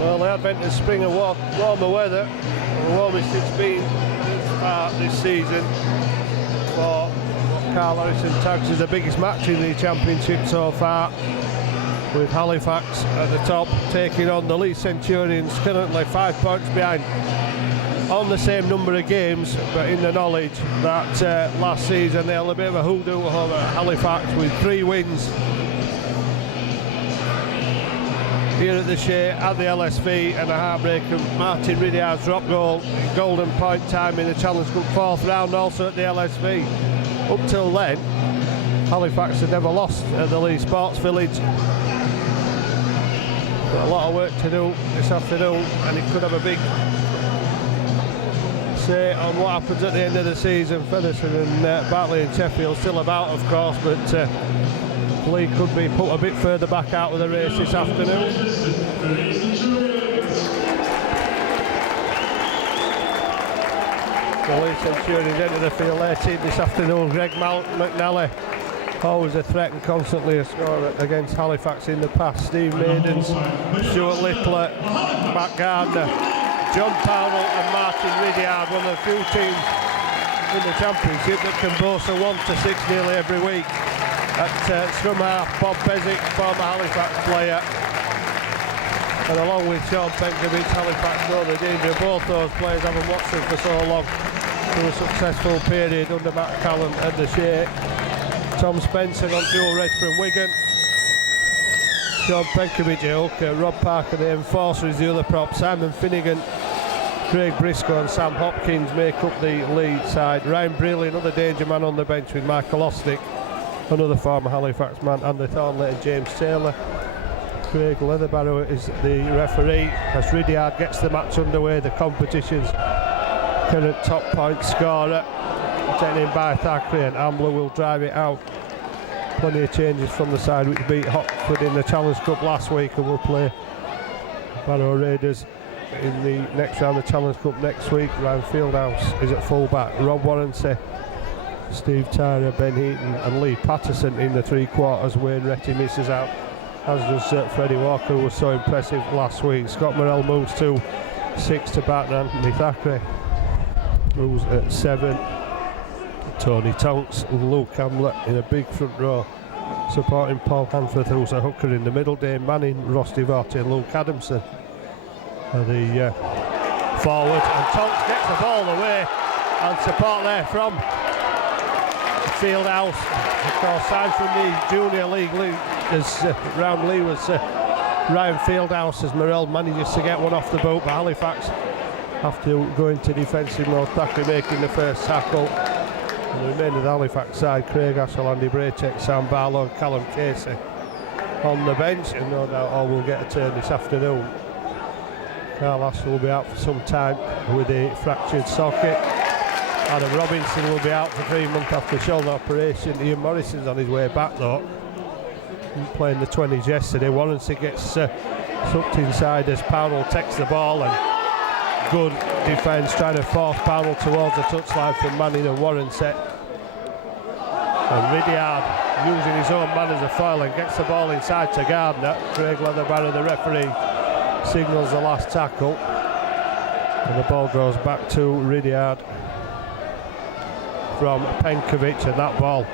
Well, the advent of spring and warmer weather, the warmest it's been this season for what Carl Harrison tags as the biggest match in the championship so far, with Halifax at the top taking on the Leigh Centurions, currently 5 points behind on the same number of games, but in the knowledge that last season they had a bit of a hoodoo over Halifax with 3 wins here at the Shea, at the LSV, and a heartbreaker Martin Ridyard's drop goal in golden point time in the Challenge Cup 4th round, also at the LSV. Up till then, Halifax had never lost at the Leigh Sports Village. Got a lot of work to do this afternoon, and it could have a big say on what happens at the end of the season. Featherstone and Bartley and Sheffield still about, of course, but Leigh could be put a bit further back out of the race this afternoon. The Leigh Centurions enter the field 18 this afternoon. Greg McNally, always a threat and constantly a scorer against Halifax in the past. Steve Maidens, Stuart Littler, Matt Gardner, John Powell and Martin Ridyard, one of the few teams in the championship that can boast a 1-6 nearly every week. At scrum half, Bob Bezic, former Halifax player, and along with Sean Penkovic, Halifax know the danger. Both those players haven't watched them for so long through a successful period under Matt Callan at the Shea. Tom Spencer on dual red from Wigan. Sean Penkovic, a hooker. Rob Parker, the enforcer, is the other prop. Simon Finnegan, Craig Briscoe and Sam Hopkins make up the lead side. Ryan Brealey, another danger man on the bench with Michael Ostick, another former Halifax man, and the Thornley and James Taylor. Craig Leatherbarrow is the referee as Ridyard gets the match underway. The competition's current top point scorer, taken in by Thackeray, and Ambler will drive it out. Plenty of changes from the side which beat Hotford in the Challenge Cup last week, and will play Barrow Raiders in the next round of the Challenge Cup next week. Ryan Fieldhouse is at full back. Rob Warranty, Steve Tyrer, Ben Heaton and Lee Patterson in the 3 quarters. Wayne Retty misses out, as does Freddie Walker, who was so impressive last week. Scott Morrell moves to 6 to back Anthony Thackeray, who's at 7. Tony Tonks and Luke Hamlet in a big front row, supporting Paul Hanforth, who's a hooker in the middle. Dave Manning, Ross Devote and Luke Adamson are the forwards, and Tonks gets the ball away, and support there from Fieldhouse. Of course, signed from the Junior League as round Leigh was Ryan Fieldhouse, as Morrell manages to get one off the boot, but Halifax have to go into defensive mode. Thackeray making the first tackle. And the remainder of the Halifax side, Craig Ashall, Andy Braycheck, Sam Barlow and Callum Casey on the bench, and no doubt all will get a turn this afternoon. Carl Ashall will be out for some time with a fractured socket. Adam Robinson will be out for 3 months after shoulder operation. Ian Morrison's on his way back though, playing the 20s yesterday. Warranty gets sucked inside as Powell takes the ball, and good defence trying to force Powell towards the touchline from Manning and Warranty. And Ridyard using his own man as a foil and gets the ball inside to Gardner. Craig Leatherbarrow, the referee, signals the last tackle, and the ball goes back to Ridyard from Penkovic, and that ball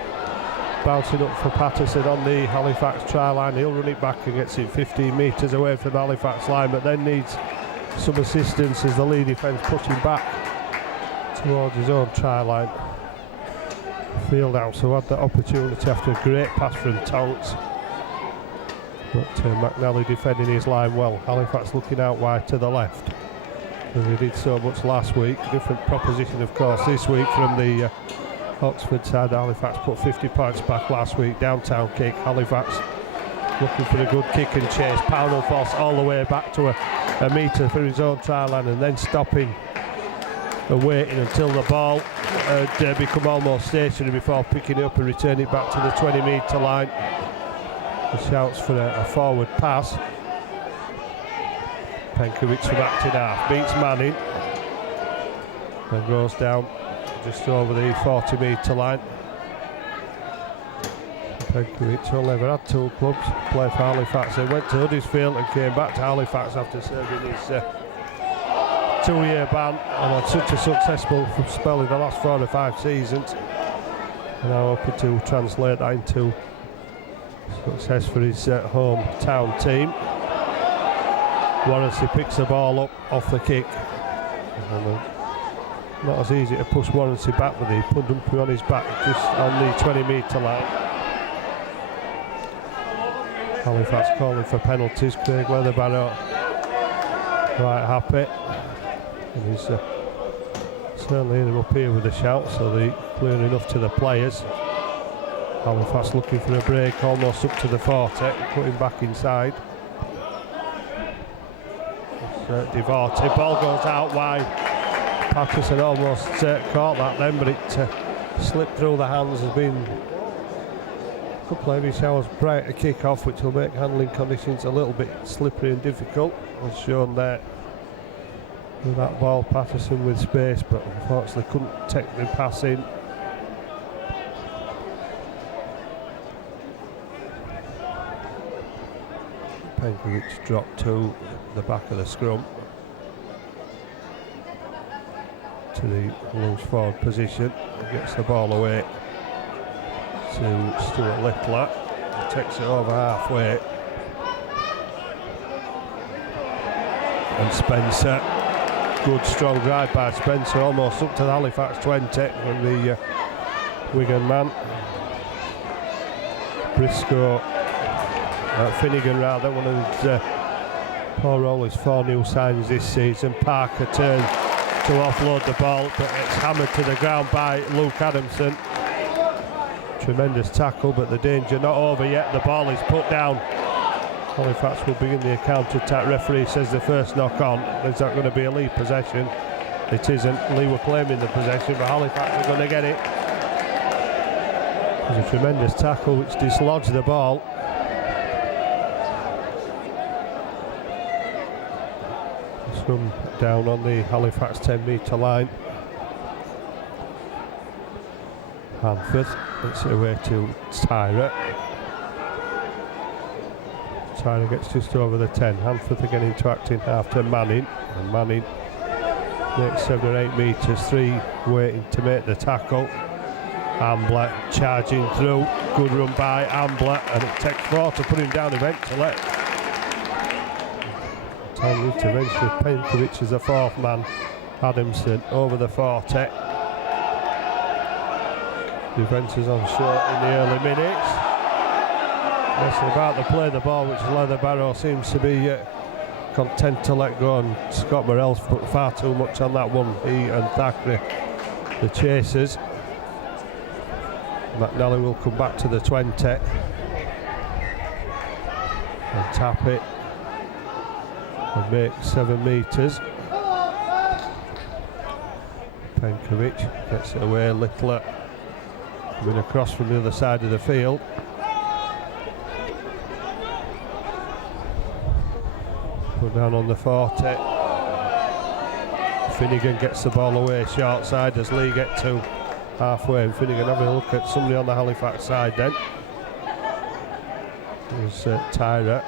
bouncing up for Patterson on the Halifax try line. He'll run it back and gets it 15 metres away from the Halifax line, but then needs some assistance as the Leigh defence pushing back towards his own try line. Fieldhouse, who had the opportunity after a great pass from Tonks, but McNally defending his line well. Halifax looking out wide to the left, as he did so much last week. Different proposition, of course, this week from the Oxford side. Halifax put 50 points back last week. Downtown kick. Halifax looking for a good kick and chase. Powell forced all the way back to a metre through his own try line, and then stopping and waiting until the ball had become almost stationary before picking it up and returning it back to the 20 metre line. He shouts for a forward pass. Penkovic from acting half beats Manning and goes down just over the 40 metre line. Penkovic only ever had 2 clubs, played for Halifax, then went to Huddersfield and came back to Halifax after serving his 2-year ban, and had such a successful spell in the last 4 or 5 seasons. And now hoping to translate that into success for his hometown team. Warrency picks the ball up off the kick. And, not as easy to push Warrency back, but he put him on his back just on the 20-metre line. Halifax calling for penalties. Craig Weatherbarrow quite happy. And he's certainly in him up here with a shout, so they're clear enough to the players. Halifax looking for a break, almost up to the 40, putting back inside. Devorty, ball goes out wide. Patterson almost caught that then, but it slipped through the hands. There's been a couple of heavy showers prior to kick-off, which will make handling conditions a little bit slippery and difficult, as shown there with that ball. Patterson with space, but unfortunately couldn't take the pass in. Penkovic dropped to the back of the scrum, to the loose forward position, gets the ball away to Stuart Littler. He takes it over halfway, and Spencer, good strong drive by Spencer, almost up to the Halifax 20 from the Wigan man. Briscoe, Finnegan rather, one of his Paul Rowley's 4 new signings this season. Parker turns to offload the ball, but it's hammered to the ground by Luke Adamson. Tremendous tackle, but the danger not over yet. The ball is put down. Halifax will begin the counter-attack. Referee says the first knock on. Is that going to be a Leigh possession? It isn't. Leigh were claiming the possession, but Halifax are going to get it. It was a tremendous tackle which dislodged the ball. From down on the Halifax 10-metre line. Hanford, it's away to Tyra. Tyra gets just over the 10. Hanford again interacting after Manning, and Manning makes 7 or 8 metres, 3 waiting to make the tackle. Ambler charging through, good run by Ambler, and it takes 4 to put him down eventually. Time intervention with Penkovic as a 4th man. Adamson over the 40. Defence is on short in the early minutes. Messing about the play the ball, which Leatherbarrow seems to be content to let go, and Scott Morell's put far too much on that one. He and Thackeray, the chasers. McNally will come back to the 20 and tap it and make 7 metres. Penkovic gets it away. Littler coming across from the other side of the field. Put down on the 40. Finnegan gets the ball away short side as Leigh get to halfway, and Finnegan having a look at somebody on the Halifax side then. There's Tyra.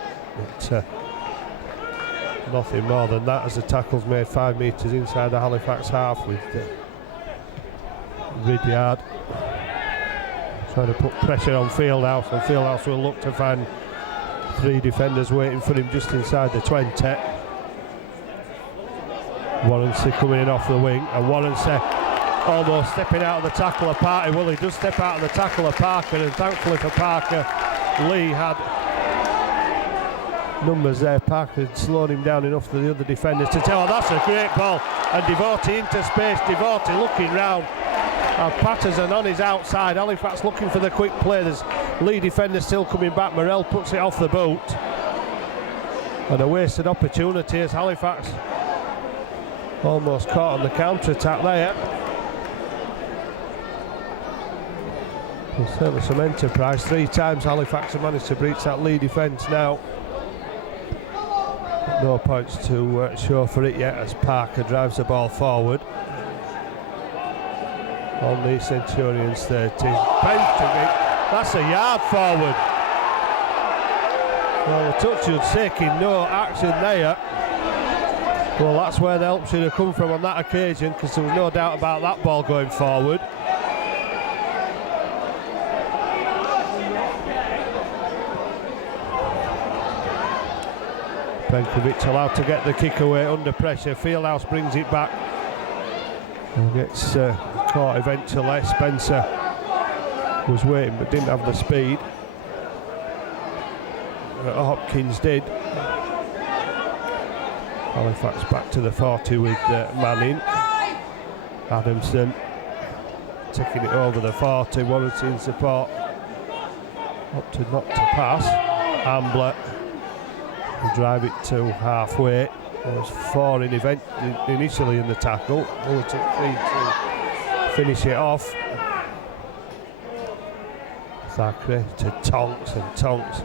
Nothing more than that as the tackle's made 5 metres inside the Halifax half with Ridyard trying to put pressure on Fieldhouse, and Fieldhouse will look to find 3 defenders waiting for him just inside the 20. Warrency coming in off the wing, and Warrency almost stepping out of the tackle of Parker. Well, he does step out of the tackle of Parker, and thankfully for Parker, Leigh had numbers there. Parker had slowed him down enough for the other defenders to tell. Oh, that's a great ball, and Devorty into space. Devorty looking round, and Patterson on his outside. Halifax looking for the quick play. There's Leigh defender still coming back. Morell puts it off the boot, and a wasted opportunity as Halifax almost caught on the counter-attack there. There's certainly some enterprise. 3 times Halifax have managed to breach that Leigh defence now. No points to show for it yet as Parker drives the ball forward. On the Centurions 30. Penkovic That's a yard forward. Well, the touch was taking no action there. Well, that's where the help should have come from on that occasion, because there was no doubt about that ball going forward. Benkovic allowed to get the kick away under pressure. Fieldhouse brings it back and gets caught eventually. Spencer was waiting but didn't have the speed. Hopkins did. Halifax back to the 40 with Manning. Adamson taking it over the 40, warranting support. Opted not to pass. Ambler will drive it to halfway. There was 4 initially in the tackle. Only took 3 to finish it off. Thackeray to Tonks, and Tonks.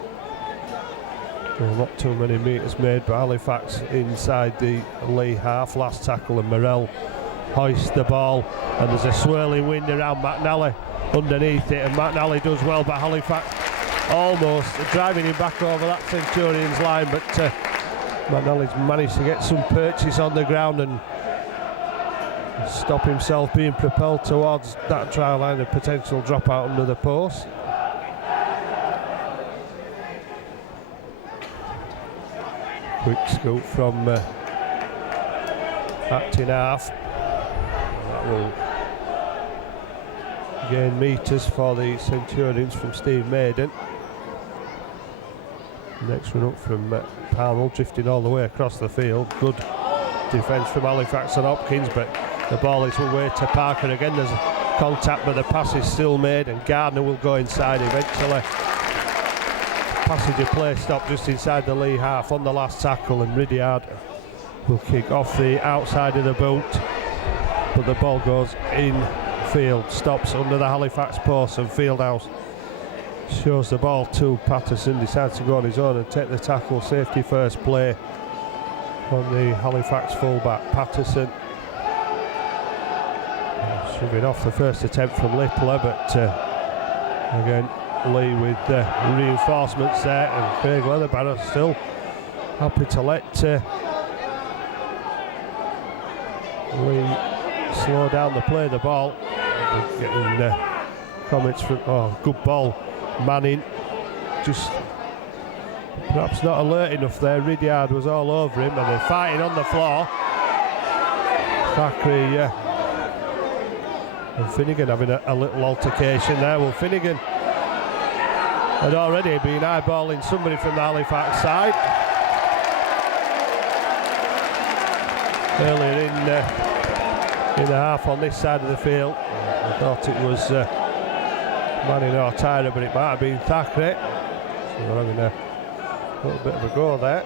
Well, not too many metres made, but Halifax inside the Leigh half. Last tackle, and Morrell hoists the ball, and there's a swirling wind around McNally underneath it, and McNally does well, but Halifax almost driving him back over that Centurions line, but McNally's managed to get some purchase on the ground and stop himself being propelled towards that try line, a potential dropout under the post. Quick scoop from acting half. That will gain metres for the Centurions from Steve Maiden. Next one up from Parnell, drifting all the way across the field. Good defence from Halifax and Hopkins, but the ball is away to Parker. Again, there's a contact, but the pass is still made, and Gardner will go inside eventually. Passage of play stopped just inside the Leigh half on the last tackle, and Ridyard will kick off the outside of the boot, but the ball goes in field, stops under the Halifax post, and Fieldhouse shows the ball to Patterson, decides to go on his own and take the tackle. Safety first play on the Halifax fullback Patterson. Shoving off the first attempt from Littler, but again Leigh with reinforcements there, and Craig Leatherbarrow still happy to let Leigh slow down the play of the ball. Getting comments from, good ball, Manning, just perhaps not alert enough there. Ridyard was all over him, and they're fighting on the floor. Thackeray and Finnegan having a little altercation there. Well, Finnegan had already been eyeballing somebody from the Halifax side earlier in the half on this side of the field. I thought it was Manning or Tyra, but it might have been Thackeray. So we're having a little bit of a go there.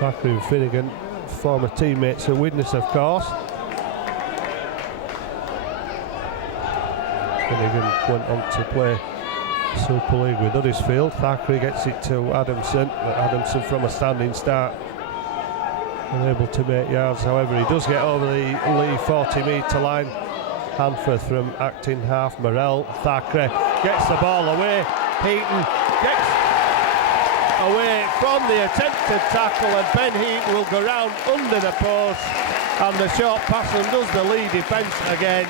Thackeray and Finnegan, former teammates at Widnes, of course. Finnegan went on to play Super League with Huddersfield. Thackeray gets it to Adamson, but Adamson from a standing start unable to make yards. However, he does get over the Leigh 40-metre line. Hanforth from acting half. Morrell, Thackeray gets the ball away. Heaton gets away from the attempted tackle, and Ben Heaton will go round under the post, and the short pass, and does the Leigh defence again.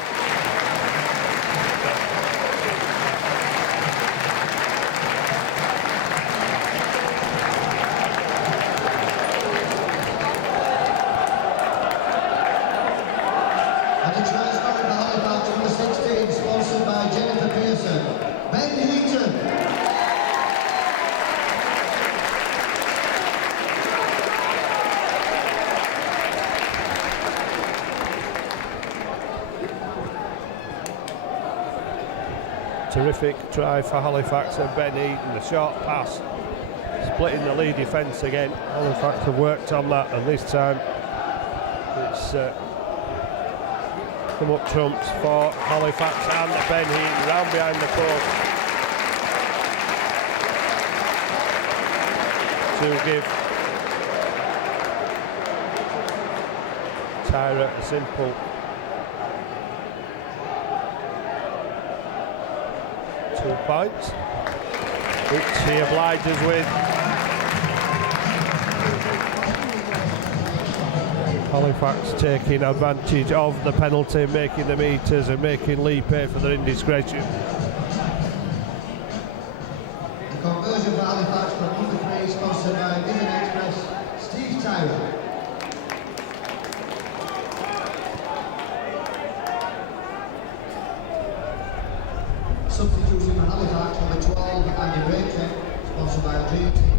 Terrific try for Halifax and Ben Heaton, the short pass, splitting the Leigh defence again. Halifax have worked on that, and this time it's come up trumps for Halifax and Ben Heaton round behind the post to give Tyra a simple 2 points, which he obliges with. Halifax taking advantage of the penalty, making the meters and making Leigh pay for their indiscretion. The conversion for Halifax from number 3 sponsored by Vision Express, Steve Tyler. Substituting for Halifax number 12, Andy Raker, sponsored by Dream Team.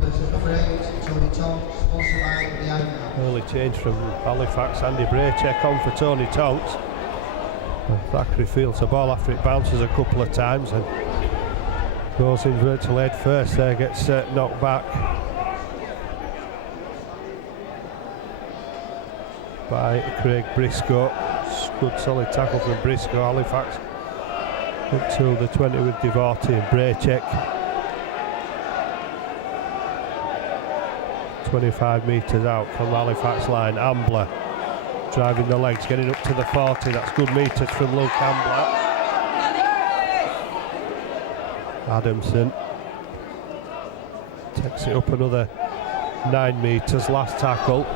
Versus number 8, Tony Tonks, sponsored by the Iron. Early change from Halifax, Andy Braycheck on for Tony Tonks. And Thackeray fields the ball after it bounces a couple of times and goes in virtually head first there, gets knocked back by Craig Briscoe. Good solid tackle from Briscoe. Halifax up to the 20 with Devarty and Braycheck. 25 metres out from Halifax line. Ambler driving the legs, getting up to the 40. That's good metres from Luke Ambler. Adamson takes it up another 9 metres. Last tackle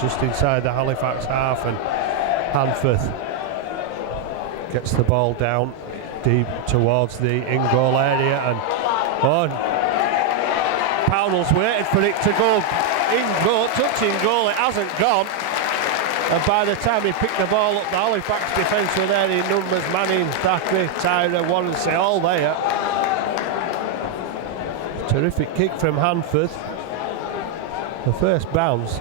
just inside the Halifax half, and Hanforth gets the ball down deep towards the in-goal area, and Pownell's waited for it to go in goal, touching goal. It hasn't gone, and by the time he picked the ball up, the Halifax defence were there in numbers. Manning, Thackeray, Tyra, Warrensey, all there. Terrific kick from Hanforth. The first bounce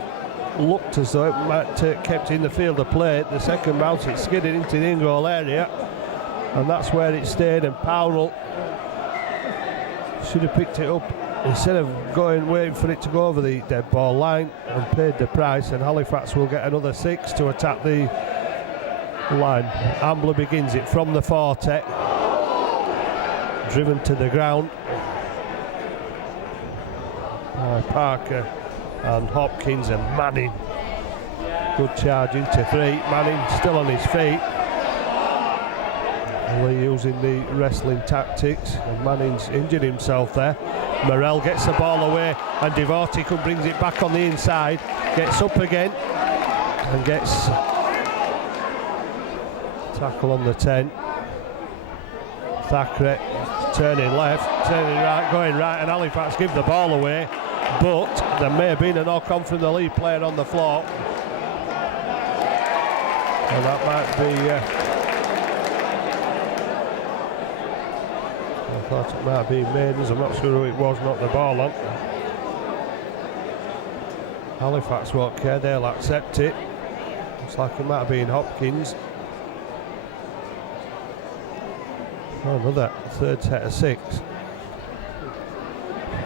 looked as though it might kept in the field of play. The second bounce, it skidded into the in-goal area, and that's where it stayed. And Pownell should have picked it up instead of waiting for it to go over the dead ball line, and paid the price. And Halifax will get another 6 to attack the line. Ambler begins it from the 40, driven to the ground by Parker and Hopkins and Manning. Good charge into 3. Manning still on his feet. Leigh using the wrestling tactics, and Manning's injured himself there. Morrell gets the ball away, and Devarty brings it back on the inside, gets up again and gets tackle on the 10. Thackeray turning left, turning right, going right, and Halifax give the ball away, but there may have been a knock-on from the Leigh player on the floor, and that might be I thought it might be Maidens. I'm not sure who it was, not the ball on. Halifax won't care, they'll accept it. Looks like it might have been Hopkins. Another third set of 6.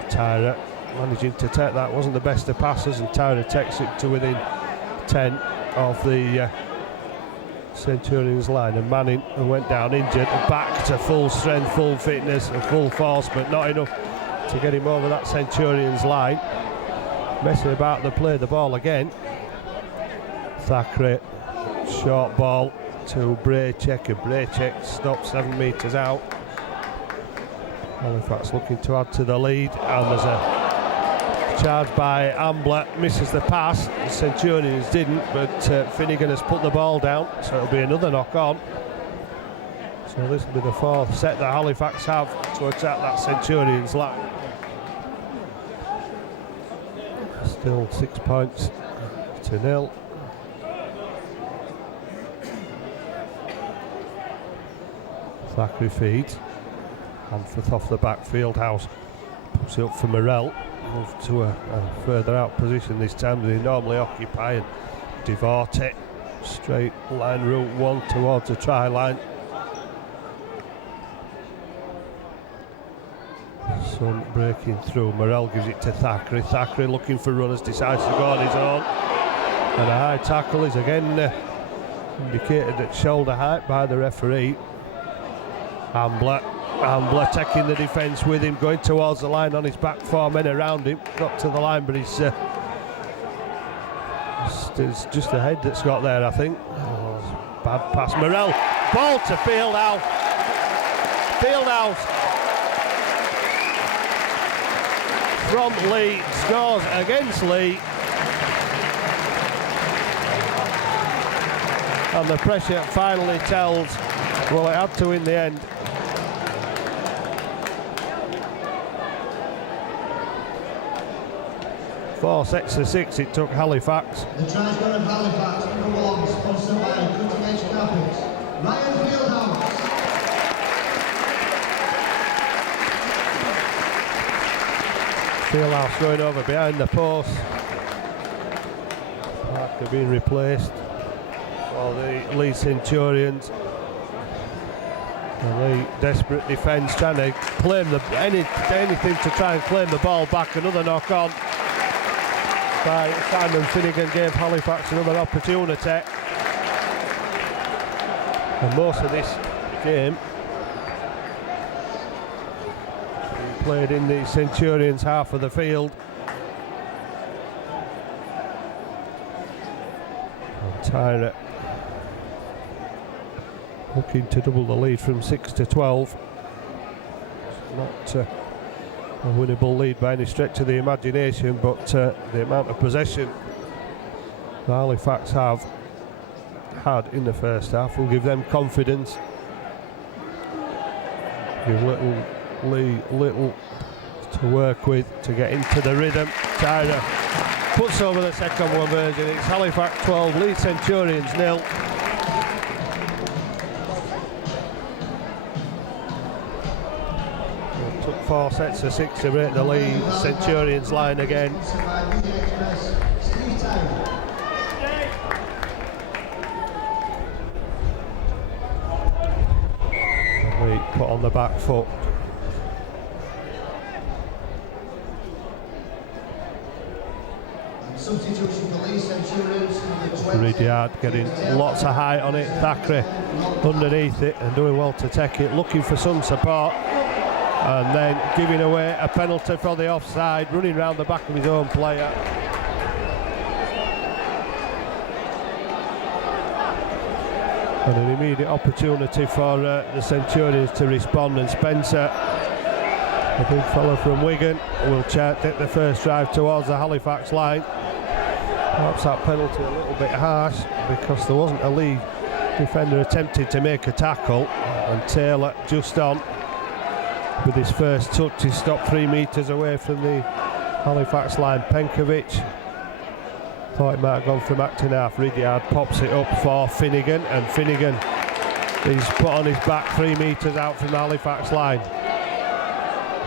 Tyra managing to take that, wasn't the best of passes, and Tyra takes it to within 10 of the Centurions line. And Manning, who went down injured, back to full strength, full fitness and full force, but not enough to get him over that Centurions line. Messing about the play, the ball again. Thackeray, short ball to Braycheck, and Braycheck stops 7 metres out. Halifax looking to add to the lead, and there's a charge by Ambler, misses the pass. The Centurions didn't, but Finnegan has put the ball down, so it'll be another knock on. So this will be the 4th set that Halifax have to attack that Centurions line. Still 6 points to 0. Thackeray feeds. Hanforth off the backfield. House puts it up for Morrell. Moved to a further out position this time than he normally occupy, and Devarty straight line route 1 towards the try line. Sun breaking through. Morrell gives it to Thackeray. Thackeray looking for runners, decides to go on his own, and a high tackle is again indicated at shoulder height by the referee. Ambler taking the defence with him, going towards the line on his back, 4 men around him. Not to the line, but it's just the head that's got there, I think. Bad pass. Morrell, ball to field out. Fieldhouse from Leigh scores against Leigh. And the pressure finally tells. Well, it had to in the end. Four sets to 6 it took Halifax. The try scorer of Halifax, number 1, sponsored by Cutting Edge Graphics, Ryan Fieldhouse. Fieldhouse going over behind the post. Parker being replaced for the Leigh Centurions. And Leigh desperate defence, trying to claim anything to try and claim the ball back. Another knock on by Simon Finnegan gave Halifax another opportunity. And most of this game played in the Centurions half of the field. And Tyra looking to double the lead from 6 to 12. It's not a winnable lead by any stretch of the imagination, but the amount of possession the Halifax have had in the first half will give them confidence. Give Leigh little to work with to get into the rhythm. Tyra puts over the second one version. It's Halifax 12, Leigh Centurions 0. It took 4 sets to 6 to break the Leigh Centurions line again. Leigh put on the back foot. Substitution for Leigh Centurions. Ridyard getting lots of height on it. Thackeray underneath it and doing well to take it, looking for some support, and then giving away a penalty for the offside, running round the back of his own player. And an immediate opportunity for the Centurions to respond, and Spencer, the big fella from Wigan, will take the first drive towards the Halifax line. Perhaps that penalty a little bit harsh because there wasn't a Leigh defender attempting to make a tackle, and Taylor just on with his first touch. He stopped 3 metres away from the Halifax line. Penkovic thought it might have gone from acting half. Ridyard pops it up for Finnegan, and Finnegan is put on his back 3 metres out from the Halifax line.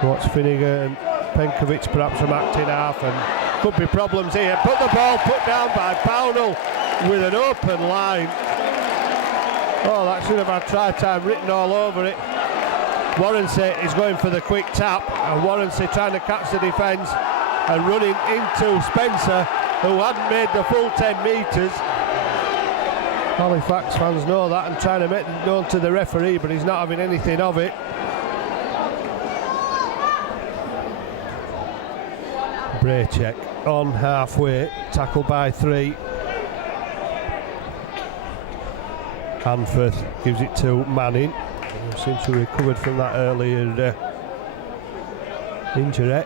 Watch Finnegan and Penkovic perhaps from acting half, and could be problems here. Put the ball put down by Pownell with an open line. Oh, that should have had try time written all over it. Warrensey is going for the quick tap, and Warrensey trying to catch the defence and running into Spencer, who hadn't made the full 10 metres. Halifax fans know that and trying to make it known to the referee, but he's not having anything of it. Braycheck on halfway, tackled by 3. Hanforth gives it to Manning, who seems to have recovered from that earlier injury.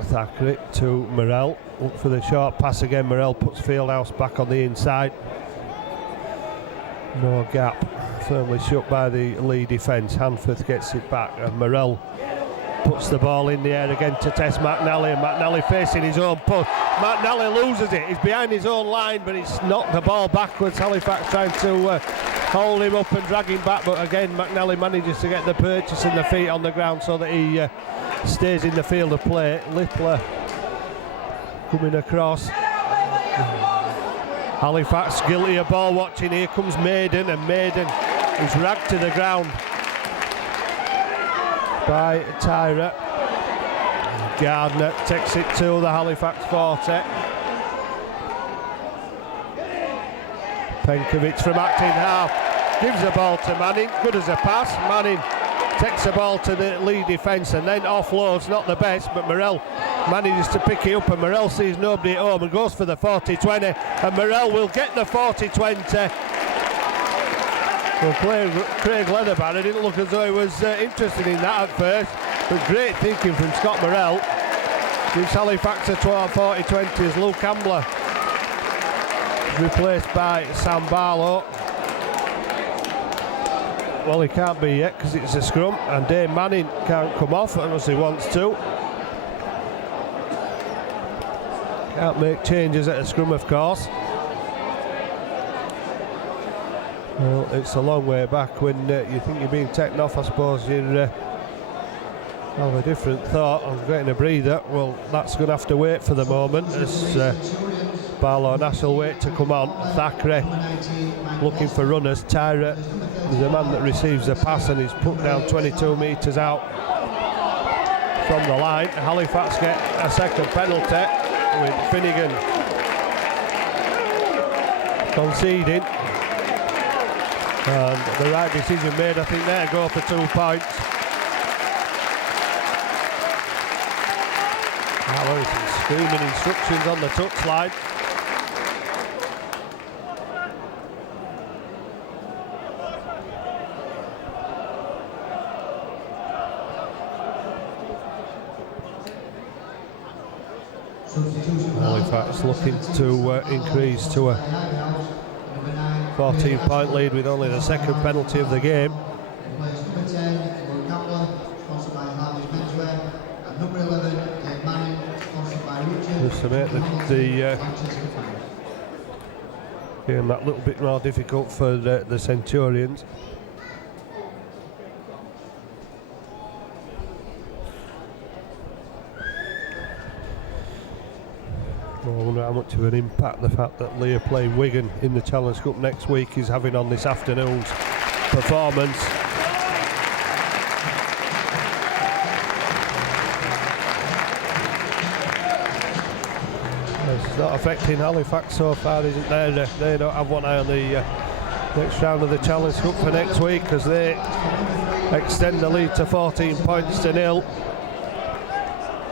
Thackeray to Morrell, look for the short pass again. Morrell puts Fieldhouse back on the inside. No gap, firmly shut by the Leigh defence. Hanforth gets it back, and Morrell puts the ball in the air again to test McNally, and McNally facing his own push. McNally loses it, he's behind his own line, but he's knocked the ball backwards. Halifax trying to hold him up and drag him back, but again McNally manages to get the purchase and the feet on the ground so that he stays in the field of play. Littler coming across. Halifax guilty of ball watching. Here comes Maiden, and Maiden is ragged to the ground by Tyra. Gardner takes it to the Halifax 40. Penkovic from acting half gives the ball to Manning, good as a pass. Manning takes the ball to the Leigh defence and then offloads, not the best, but Morrell manages to pick it up, and Morrell sees nobody at home and goes for the 40-20, and Morrell will get the 40-20. Well, Craig Leatherbarrow didn't look as though he was interested in that at first, but great thinking from Scott Morrell. Gives Halifax a 12-40-20 as Luke Ambler replaced by Sam Barlow. Well, he can't be yet because it's a scrum, and Dave Manning can't come off unless he wants to. Can't make changes at a scrum, of course. Well, it's a long way back when you think you're being taken off. I suppose you have a different thought on getting a breather. Well, that's going to have to wait for the moment as Barlow and Ashell wait to come on. Thackeray looking for runners. Tyra is the man that receives the pass and he's put down 22 metres out from the line. Halifax get a second penalty with Finnegan conceding. And the right decision made, I think, there, go for 2 points. Now some screaming instructions on the touchline. Halifax looking to increase to a 14-point lead with only the second penalty of the game. Just to make the game that little bit more difficult for the Centurions. I wonder how much of an impact the fact that Leigh are playing Wigan in the Challenge Cup next week is having on this afternoon's performance. It's not affecting Halifax so far, isn't there? They don't have one eye on the next round of the Challenge Cup for next week as they extend the lead to 14 points to 0.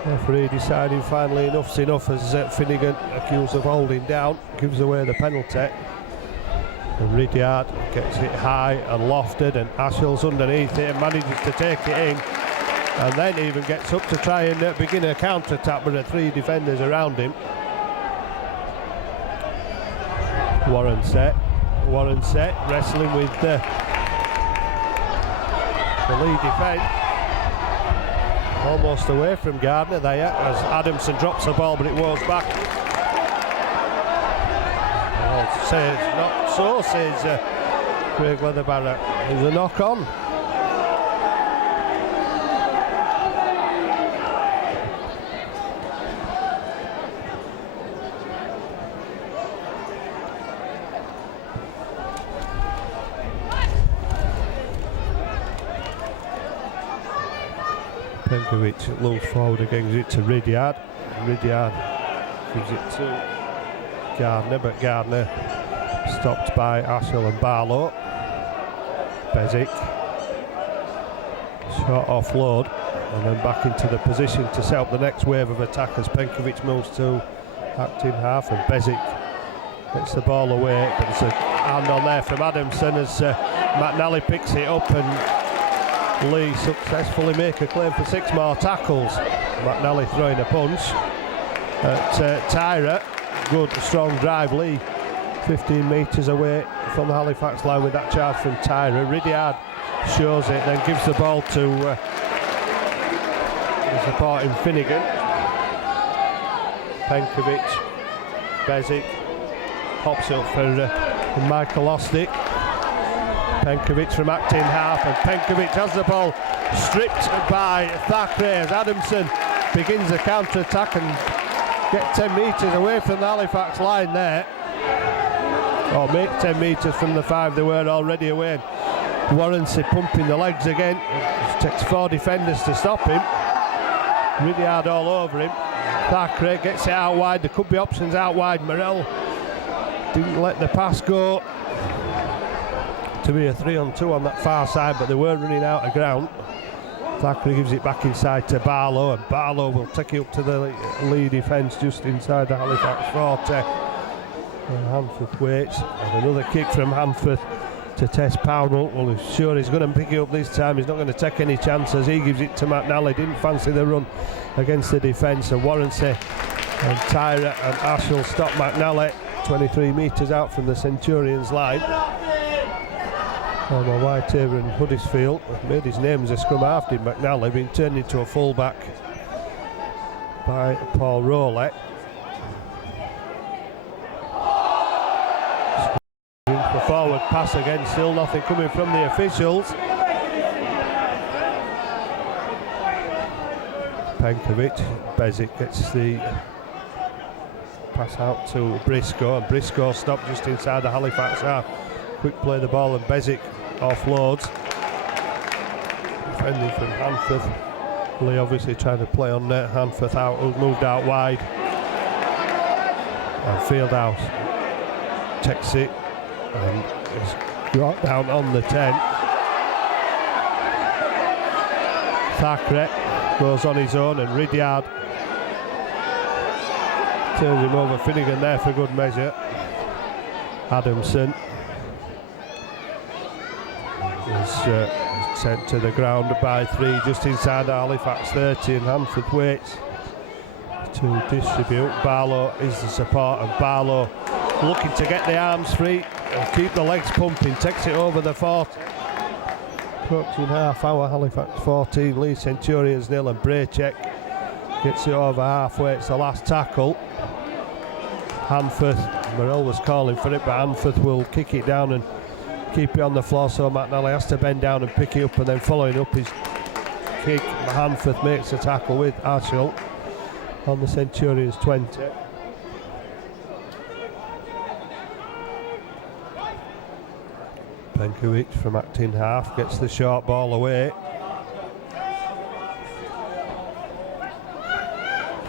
Referee deciding finally enough's enough as Finnegan, accused of holding down, gives away the penalty. And Ridyard gets it high and lofted, and Ashell's underneath it and manages to take it in, and then even gets up to try and begin a counter-attack, but there are 3 defenders around him. Warren set, wrestling with the Leigh defence. Almost away from Gardner there as Adamson drops the ball, but it rolls back. Well, says not so, says Craig Leatherbarrow. There's a knock on. Penkovic loose forward again, gives it to Ridyard. Ridyard gives it to Gardner, but Gardner stopped by Ashell and Barlow. Bezic, short offload, and then back into the position to set up the next wave of attack as Penkovic moves to acting half, and Bezic gets the ball away, but there's a hand on there from Adamson as McNally picks it up, and Leigh successfully make a claim for 6 more tackles. McNally throwing a punch at Tyra. Good strong drive. Leigh 15 metres away from the Halifax line with that charge from Tyra. Ridyard shows it, then gives the ball to the supporting Finnegan. Penkovic, Bezic pops up for Michael Ostick. Penkovic from acting half, and Penkovic has the ball stripped by Thackeray as Adamson begins a counter-attack and get 10 metres away from the Halifax line there. Or make 10 metres from the 5 they were already away. Warrency pumping the legs again. It takes 4 defenders to stop him. Ridyard all over him. Thackeray gets it out wide. There could be options out wide. Morrell didn't let the pass go. To be a 3-on-2 on that far side, but they were running out of ground. Thackeray gives it back inside to Barlow, and Barlow will take it up to the Leigh defence just inside the Halifax 40. And Hanforth waits, and another kick from Hanforth to test Pownell. Well, he's sure he's going to pick it up this time. He's not going to take any chances. He gives it to McNally. Didn't fancy the run against the defence, and Warranty and Tyra and Ashall stop McNally 23 metres out from the Centurions line. And Whitehaven and Huddersfield made his name as a scrum half, did McNally, being turned into a full-back by Paul Rowley. The forward pass again, still nothing coming from the officials. Penkovic, Bezic gets the pass out to Briscoe, and Briscoe stopped just inside the Halifax half. Quick play the ball, and Bezic offloads. Defending from Hanforth. Leigh obviously trying to play on net. Hanforth out, moved out wide. And Fieldhouse takes it and is brought down on the 10. Thackeray goes on his own, and Ridyard turns him over. Finnegan there for good measure. Adamson is sent to the ground by 3 just inside the Halifax 30, and Hanforth waits to distribute. Barlow is the support, and Barlow looking to get the arms free and keep the legs pumping, takes it over the 40. Approaching half hour, Halifax 14, Leigh Centurions 0, and Braycheck gets it over halfway. It's the last tackle. Hanforth, Morrell was calling for it, but Hanforth will kick it down and keep it on the floor, so McNally has to bend down and pick it up, and then following up his kick, Hanforth makes a tackle with Ashall on the Centurions 20. Penkovic from acting half gets the short ball away.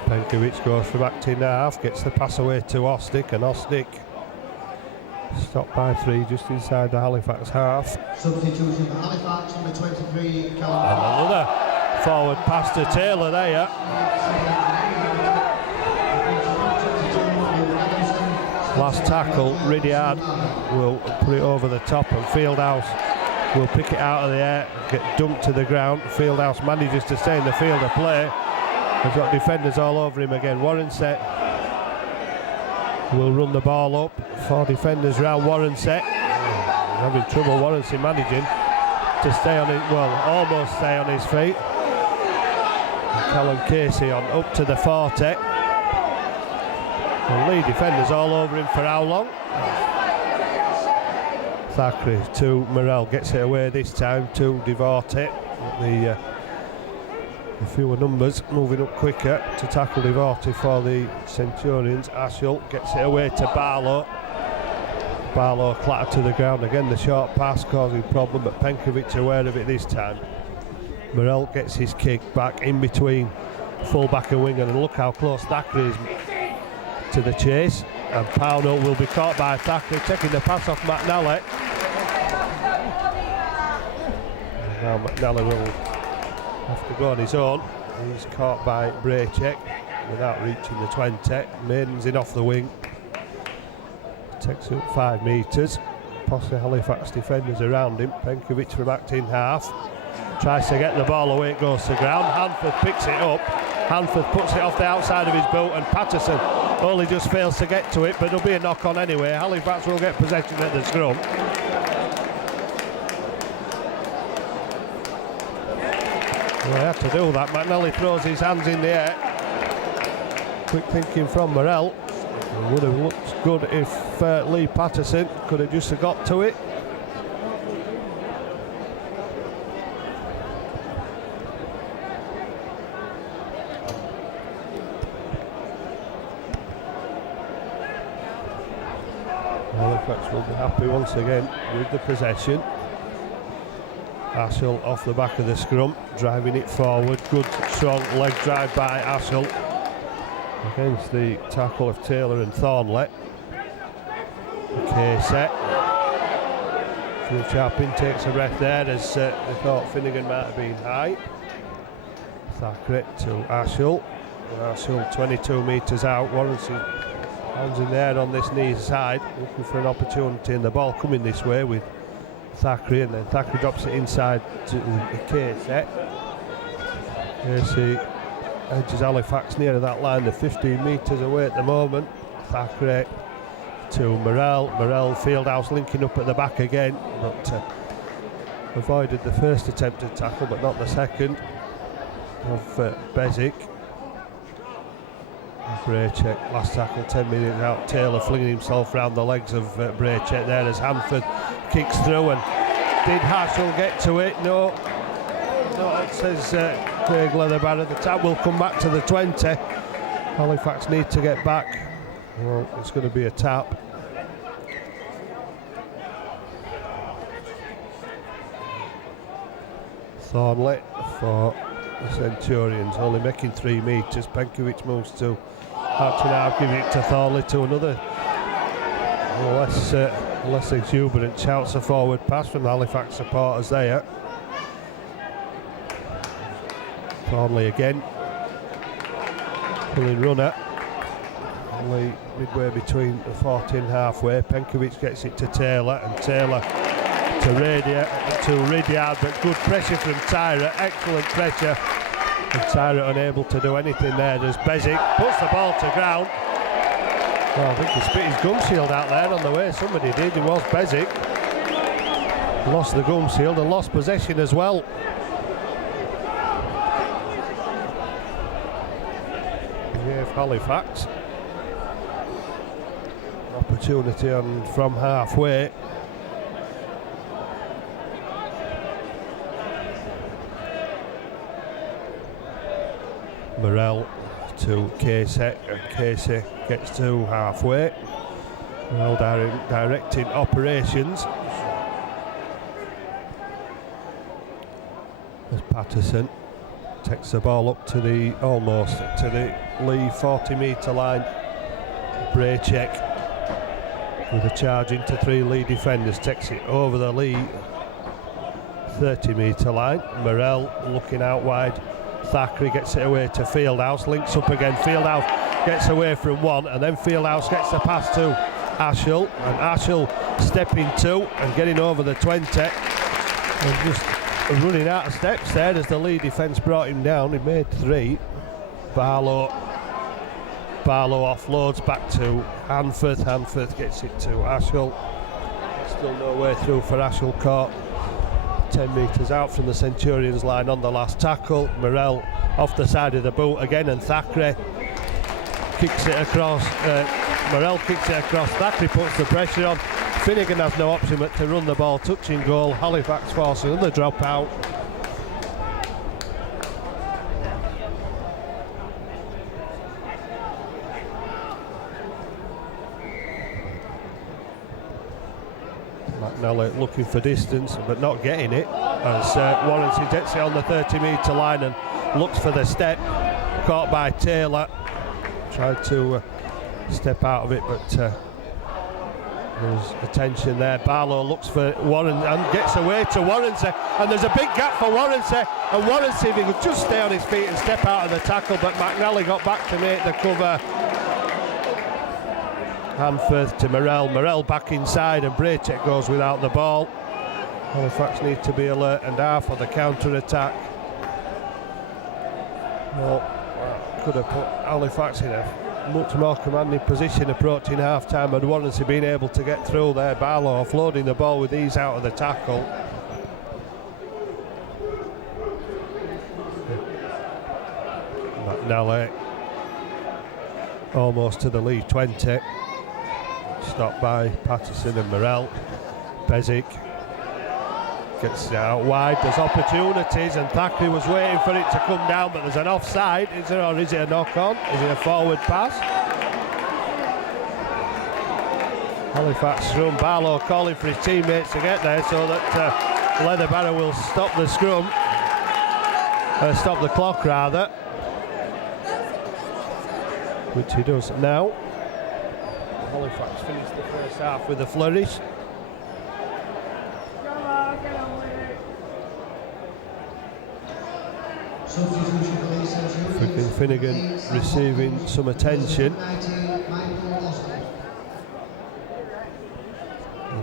Penkovic goes from acting half, gets the pass away to Ostick, and Ostick stopped by 3 just inside the Halifax half. Substitution for Halifax, number 23, And another forward pass to Taylor there. Last tackle, Ridyard will put it over the top, and Fieldhouse will pick it out of the air, get dumped to the ground. Fieldhouse manages to stay in the field of play. He's got defenders all over him again. Warrenset will run the ball up. 4 defenders round Warrenset. Having trouble, Warrenset managing to stay on it, well, almost stay on his feet. And Callum Casey on up to the 40. The Leigh defenders all over him for how long? Thackeray to Morrell, gets it away this time to Devorte. The fewer numbers moving up quicker to tackle Devorte for the Centurions. Ashall gets it away to Barlow. Barlow clattered to the ground again. The short pass causing problem, but Penkovic aware of it this time. Morrell gets his kick back in between full-back and winger, and look how close Thackeray is to the chase, and Pownell will be caught by Thackeray, taking the pass off McNally. And now McNally will have to go on his own. He's caught by Braycheck without reaching the 20. Maiden's in off the wing, takes it 5 metres. Possibly Halifax defenders around him. Penkovic from acting half tries to get the ball away, it goes to ground. Hanforth picks it up. Hanforth puts it off the outside of his boot, and Patterson only just fails to get to it, but there'll be a knock on anyway. Halifax will get possession at the scrum. Well, they had to do that. McNally throws his hands in the air. Quick thinking from Morrell. It would have looked good if Lee Patterson could have just got to it. Halifax will be happy once again with the possession. Ashall off the back of the scrum, driving it forward. Good strong leg drive by Ashall against the tackle of Taylor and Thornley. Casey. Phil Charpin takes a breath there as they thought Finnegan might have been high. Thackeray to Ashall. Ashall 22 metres out. Warrenty hands in there on this knee side, looking for an opportunity, and the ball coming this way with Thackeray, and then Thackeray drops it inside to Casey. Casey edges Halifax near that line, they're 15 metres away at the moment. Thackeray to Morrell, Fieldhouse linking up at the back again, but avoided the first attempted tackle but not the second of Bezic. Braycheck, last tackle 10 minutes out, Taylor flinging himself round the legs of Braycheck there as Hanford kicks through, and did Harshall get to it? No, it says Craig Leatherbarrow. The tap will come back to the 20. Halifax need to get back. Well, it's going to be a tap. Thornley for the Centurions, only making 3 metres. Penkovic moves to Archinab, giving it to Thornley to another less exuberant shouts a forward pass from the Halifax supporters there. Thornley again, pulling runner. Only midway between the 40 and halfway. Penkovic gets it to Taylor, and Taylor to Ridyard, but good pressure from Tyra, excellent pressure. And Tyra unable to do anything there as Bezic puts the ball to ground. Oh, I think he spit his gum shield out there on the way. Somebody did. It was Bezic. Lost the gum shield and lost possession as well. Gave Halifax opportunity on from halfway. Morrell to Casey, and Casey gets to halfway. Morrell directing operations as Patterson takes the ball up to the almost to the Leigh 40 metre line. Braycheck with a charge into 3 Leigh defenders, takes it over the Leigh 30 metre line. Morrell looking out wide. Thackeray gets it away to Fieldhouse, links up again. Fieldhouse gets away from one, and then Fieldhouse gets the pass to Ashall, and Ashall stepping 2 and getting over the 20, and just running out of steps there as the Leigh defence brought him down. He made 3. Barlow offloads back to Hanford. Hanford gets it to Ashall. Still no way through for Ashall, caught 10 metres out from the Centurions line on the last tackle. Morrell off the side of the boot again, and Thackeray kicks it across. Morrell kicks it across. Thackeray puts the pressure on. Finnegan has no option but to run the ball, touching goal. Halifax force another drop out. McNally looking for distance but not getting it as Warrency gets it on the 30 metre line and looks for the step, caught by Taylor, tried to step out of it, but there's attention there. Barlow looks for Warren and gets away to Warrency, and there's a big gap for Warrency, and Warrency, if he could just stay on his feet and step out of the tackle, but McNally got back to make the cover. Hanford to Morrell back inside, and Braycheck goes without the ball. Halifax need to be alert and are for the counter-attack. Well, could have put Halifax in a much more commanding position approaching half-time, had Warrency been able to get through there. Barlow offloading the ball with ease out of the tackle. McNally almost to the Leigh 20. Stopped by Patterson and Morrell. Bezic gets it out wide. There's opportunities, and Thackeray was waiting for it to come down, but there's an offside. Is there, or is it a knock-on? Is it a forward pass? Halifax scrum. Barlow calling for his teammates to get there so that Leatherbarrow will stop the scrum. Stop the clock rather, which he does now. Halifax finished the first half with a flourish. Finnegan receiving some attention, and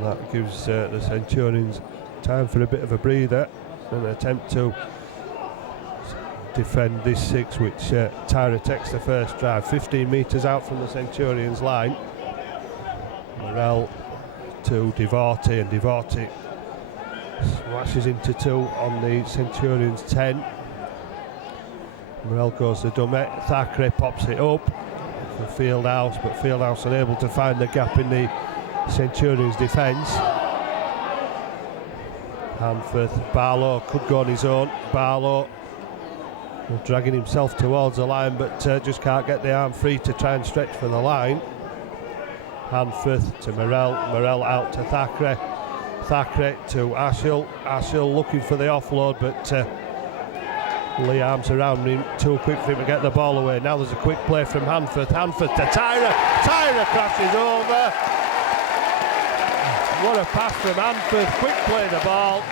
that gives the Centurions Time for a bit of a breather, an attempt to defend this 6, which Tyra takes the first drive, 15 metres out from the Centurions line. Morel to Divorti, and Divorti smashes into 2 on the Centurions 10. Morel goes to dummy, Thackeray pops it up for Fieldhouse, but Fieldhouse unable to find the gap in the Centurions defence. Hanforth, Barlow could go on his own. Barlow dragging himself towards the line, but just can't get the arm free to try and stretch for the line. Hanforth to Morel, Morel out to Thackeray, Thackeray to Ashell, Ashell looking for the offload, but Leigh arms around him, too quick for him to get the ball away. Now there's a quick play from Hanforth, Hanforth to Tyra, Tyra crashes over. What a pass from Hanforth, quick play the ball.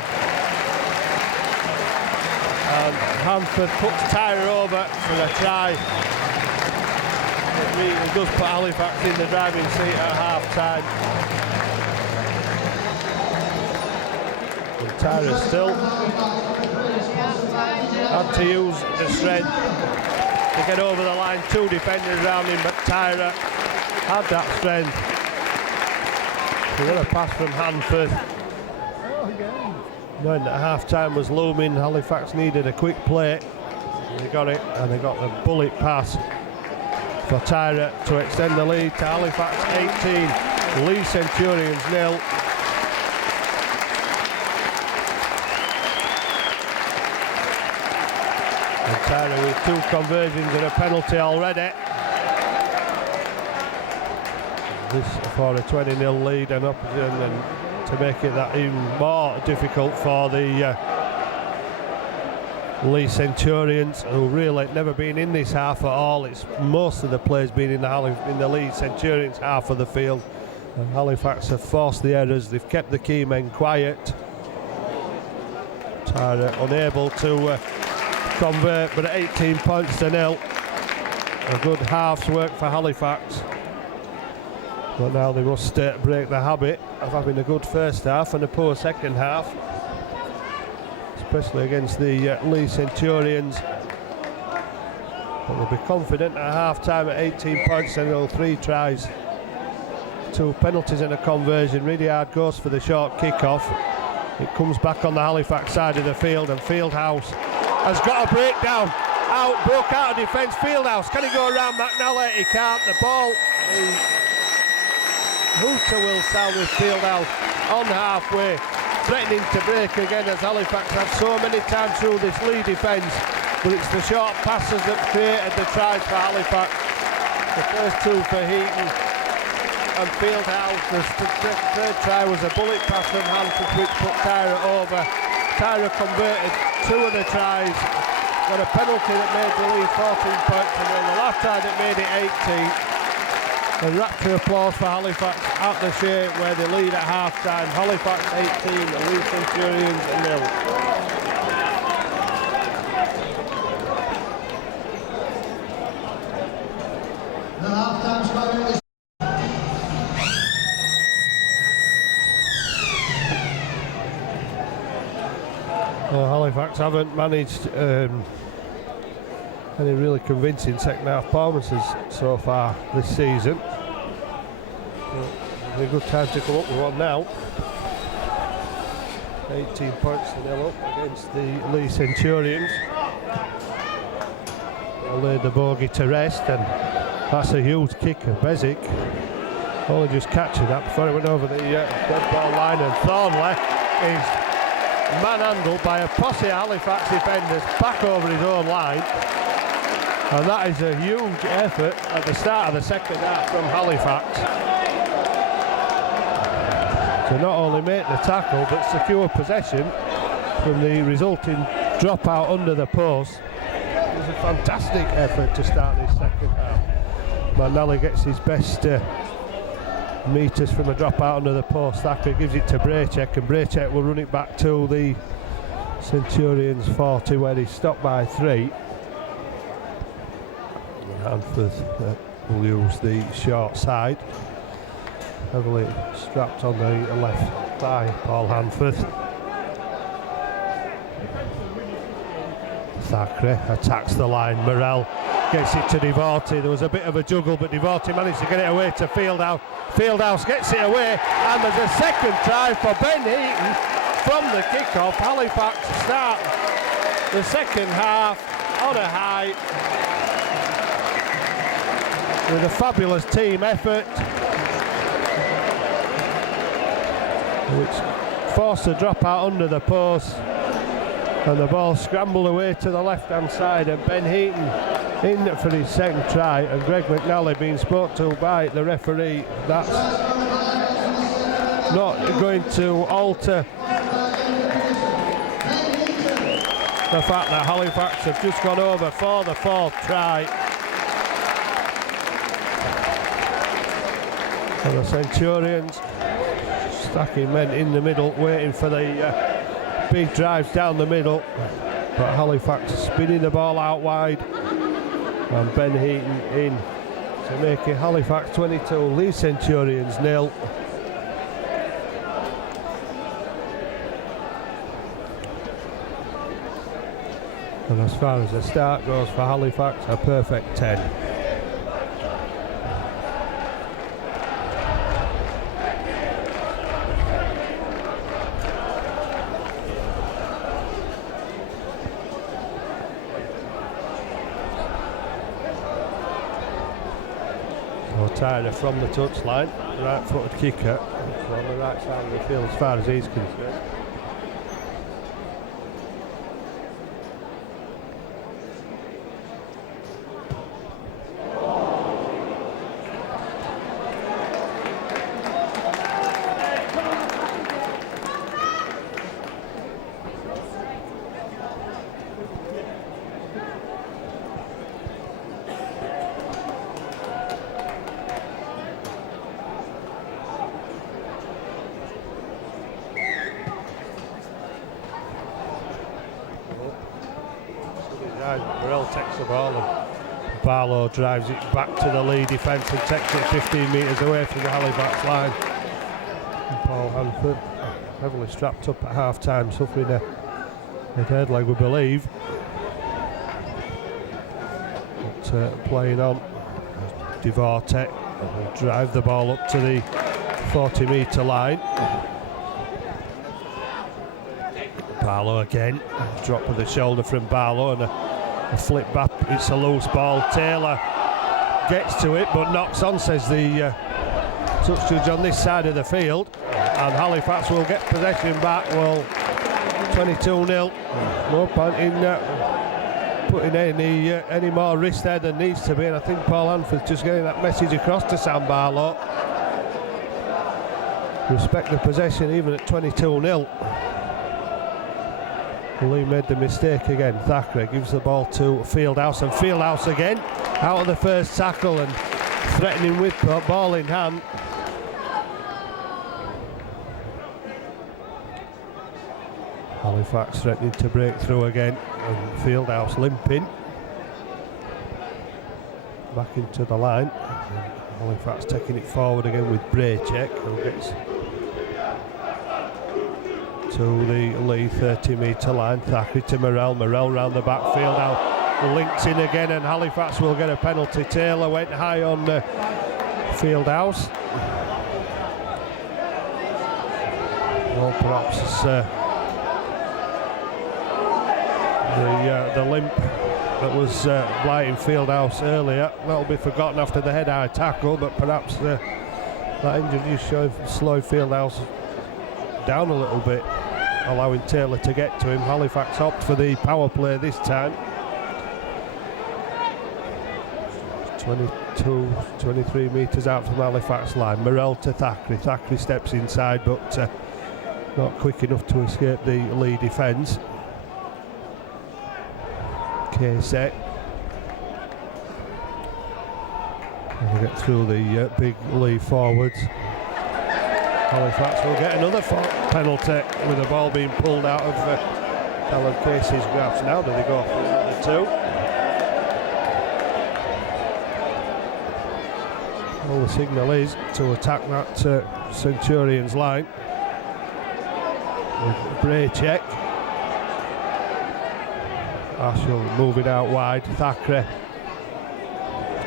And Hanforth puts Tyra over for a try. It really does put Halifax in the driving seat at half-time. And Tyra still had to use the strength to get over the line. 2 defenders around him, but Tyra had that strength. So what a pass from Hanforth. Knowing that half-time was looming, Halifax needed a quick play. They got it, and they got the bullet pass for Tyra to extend the lead to Halifax 18, Leigh Centurions 0. And Tyra with 2 conversions and a penalty already. This for a 20-0 lead and opposition, and to make it that even more difficult for the Leigh Centurions, who really never been in this half at all. It's most of the players been in the Leigh Centurions half of the field, and Halifax have forced the errors. They've kept the key men quiet. Tyra unable to convert, but at 18 points to 0, a good half's work for Halifax. But now they must break the habit of having a good first half and a poor second half, especially against the Leigh Centurions. But they'll be confident at half-time at 18 points and 0, 3 tries, 2 penalties and a conversion. Ridyard goes for the short kick-off. It comes back on the Halifax side of the field, and Fieldhouse has got a breakdown. Broke out of defence. Fieldhouse, can he go around McNally? He can't. The ball, hooter will sound with Fieldhouse on halfway, threatening to break again, as Halifax have so many times through this Leigh defence. But it's the short passes that created the tries for Halifax. The first 2 for Heaton and Fieldhouse. The third try was a bullet pass from Hanforth, which put Tyra over. Tyra converted 2 of the tries. Got a penalty that made the lead 14 points, and then the last try that made it 18. A rapture applause for Halifax at the Shea, where they lead at half-time. Halifax 18, Leigh Centurions 0. The half-time score is... Well, Halifax haven't managed any really convincing second half performances so far this season. It's a good time to come up with one now. 18 points to 0 up against the Leigh Centurions. They'll lay the bogey to rest, and that's a huge kick of Bezic. Only just catching that before it went over the dead ball line, and Thornley is manhandled by a posse of Halifax defenders back over his own line. And that is a huge effort at the start of the second half from Halifax to not only make the tackle but secure possession from the resulting dropout under the post. It was a fantastic effort to start this second half. McNally gets his best metres from a dropout under the post. Thackeray gives it to Braycheck, and Braycheck will run it back to the Centurions 40, where he's stopped by 3. Hanforth will use the short side, heavily strapped on the left thigh, Paul Hanforth. Thackeray attacks the line. Morell gets it to Devorty. There was a bit of a juggle, but Devorty managed to get it away to Fieldhouse. Fieldhouse gets it away, and there's a second try for Ben Heaton from the kick-off. Halifax start the second half on a high with a fabulous team effort, which forced a drop out under the post, and the ball scrambled away to the left-hand side, and Ben Heaton in for his second try, and Greg McNally being spoke to by the referee. That's not going to alter the fact that Halifax have just gone over for the fourth try. And the Centurions stacking men in the middle, waiting for the big drives down the middle, but Halifax spinning the ball out wide, and Ben Heaton in to make it Halifax 22, Leigh Centurions 0. And as far as the start goes for Halifax, a perfect 10. Tyler from the touchline, right-footed kicker on the right side of the field as far as he's concerned. Morell takes the ball and Barlow drives it back to the Leigh defence and takes it 15 metres away from the Halifax line. And Paul Hanford, heavily strapped up at half time, suffering a head leg, we believe. But playing on, Devorty will drive the ball up to the 40 metre line. Barlow again, drop of the shoulder from Barlow and a flip back. It's a loose ball. Taylor gets to it but knocks on, says the touch judge on this side of the field, and Halifax will get possession back. Well, 22-0. No point in putting any more risk there than needs to be, and I think Paul Hanford's just getting that message across to Sam Barlow. Respect the possession even at 22-0. Leigh made the mistake again. Thackeray gives the ball to Fieldhouse, and Fieldhouse again out of the first tackle and threatening with the ball in hand. Halifax threatening to break through again, and Fieldhouse limping back into the line. Halifax taking it forward again with Braycheck, who gets to the Leigh 30 metre line. Thackeray to Morell round the backfield now, links in again, and Halifax will get a penalty. Taylor went high on Fieldhouse. Well, perhaps the limp that was blighting Fieldhouse earlier, that'll be forgotten after the head-high tackle, but perhaps that injury slowed Fieldhouse down a little bit, allowing Taylor to get to him. Halifax opt for the power play this time. 23 metres out from Halifax line. Morell to Thackeray. Thackeray steps inside, but not quick enough to escape the Leigh defence. Casey. And we get through the big Leigh forwards. Halifax will get another penalty with the ball being pulled out of Callum Casey's grasp. Now do they go for another two? Well, the signal is to attack that Centurions line with Braycheck Ashall moving out wide. Thackeray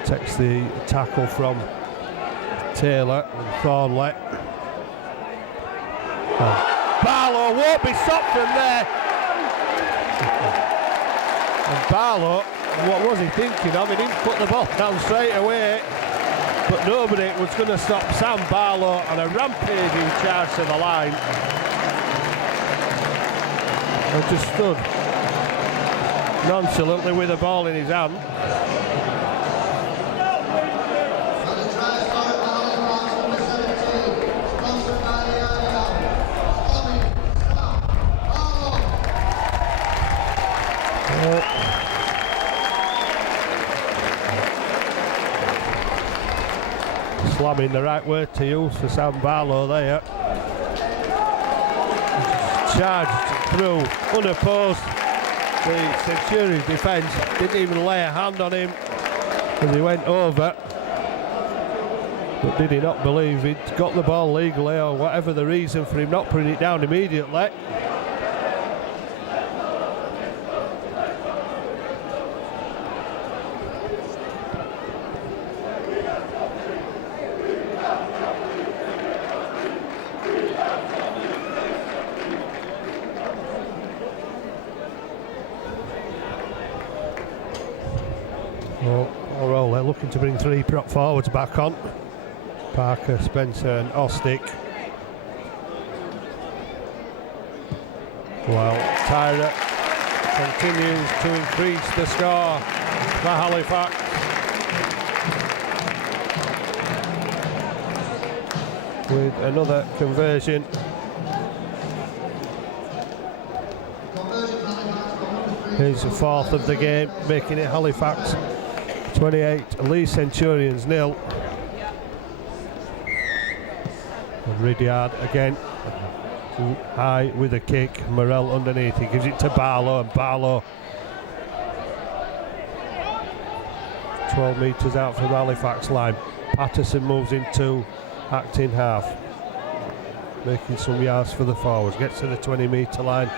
takes the tackle from Taylor and Thornley. Barlow won't be stopped from there. And Barlow, what was he thinking of? He didn't put the ball down straight away, but nobody was going to stop Sam Barlow on a rampaging charge to the line. And just stood nonchalantly with the ball in his hand. Slamming the right word to use for Sam Barlow there. Charged through, unopposed. The Centurions defence didn't even lay a hand on him as he went over. But did he not believe he'd got the ball legally, or whatever the reason for him not putting it down immediately? Well, they're looking to bring three prop forwards back on. Parker, Spencer and Ostick. Well, Tyra continues to increase the score for Halifax. With another conversion. His fourth of the game, making it Halifax 28, Leigh Centurions 0. And Ridyard again, high with a kick. Morrell underneath, he gives it to Barlow, and Barlow 12 metres out from the Halifax line. Patterson moves into acting half, making some yards for the forwards, gets to the 20-metre line.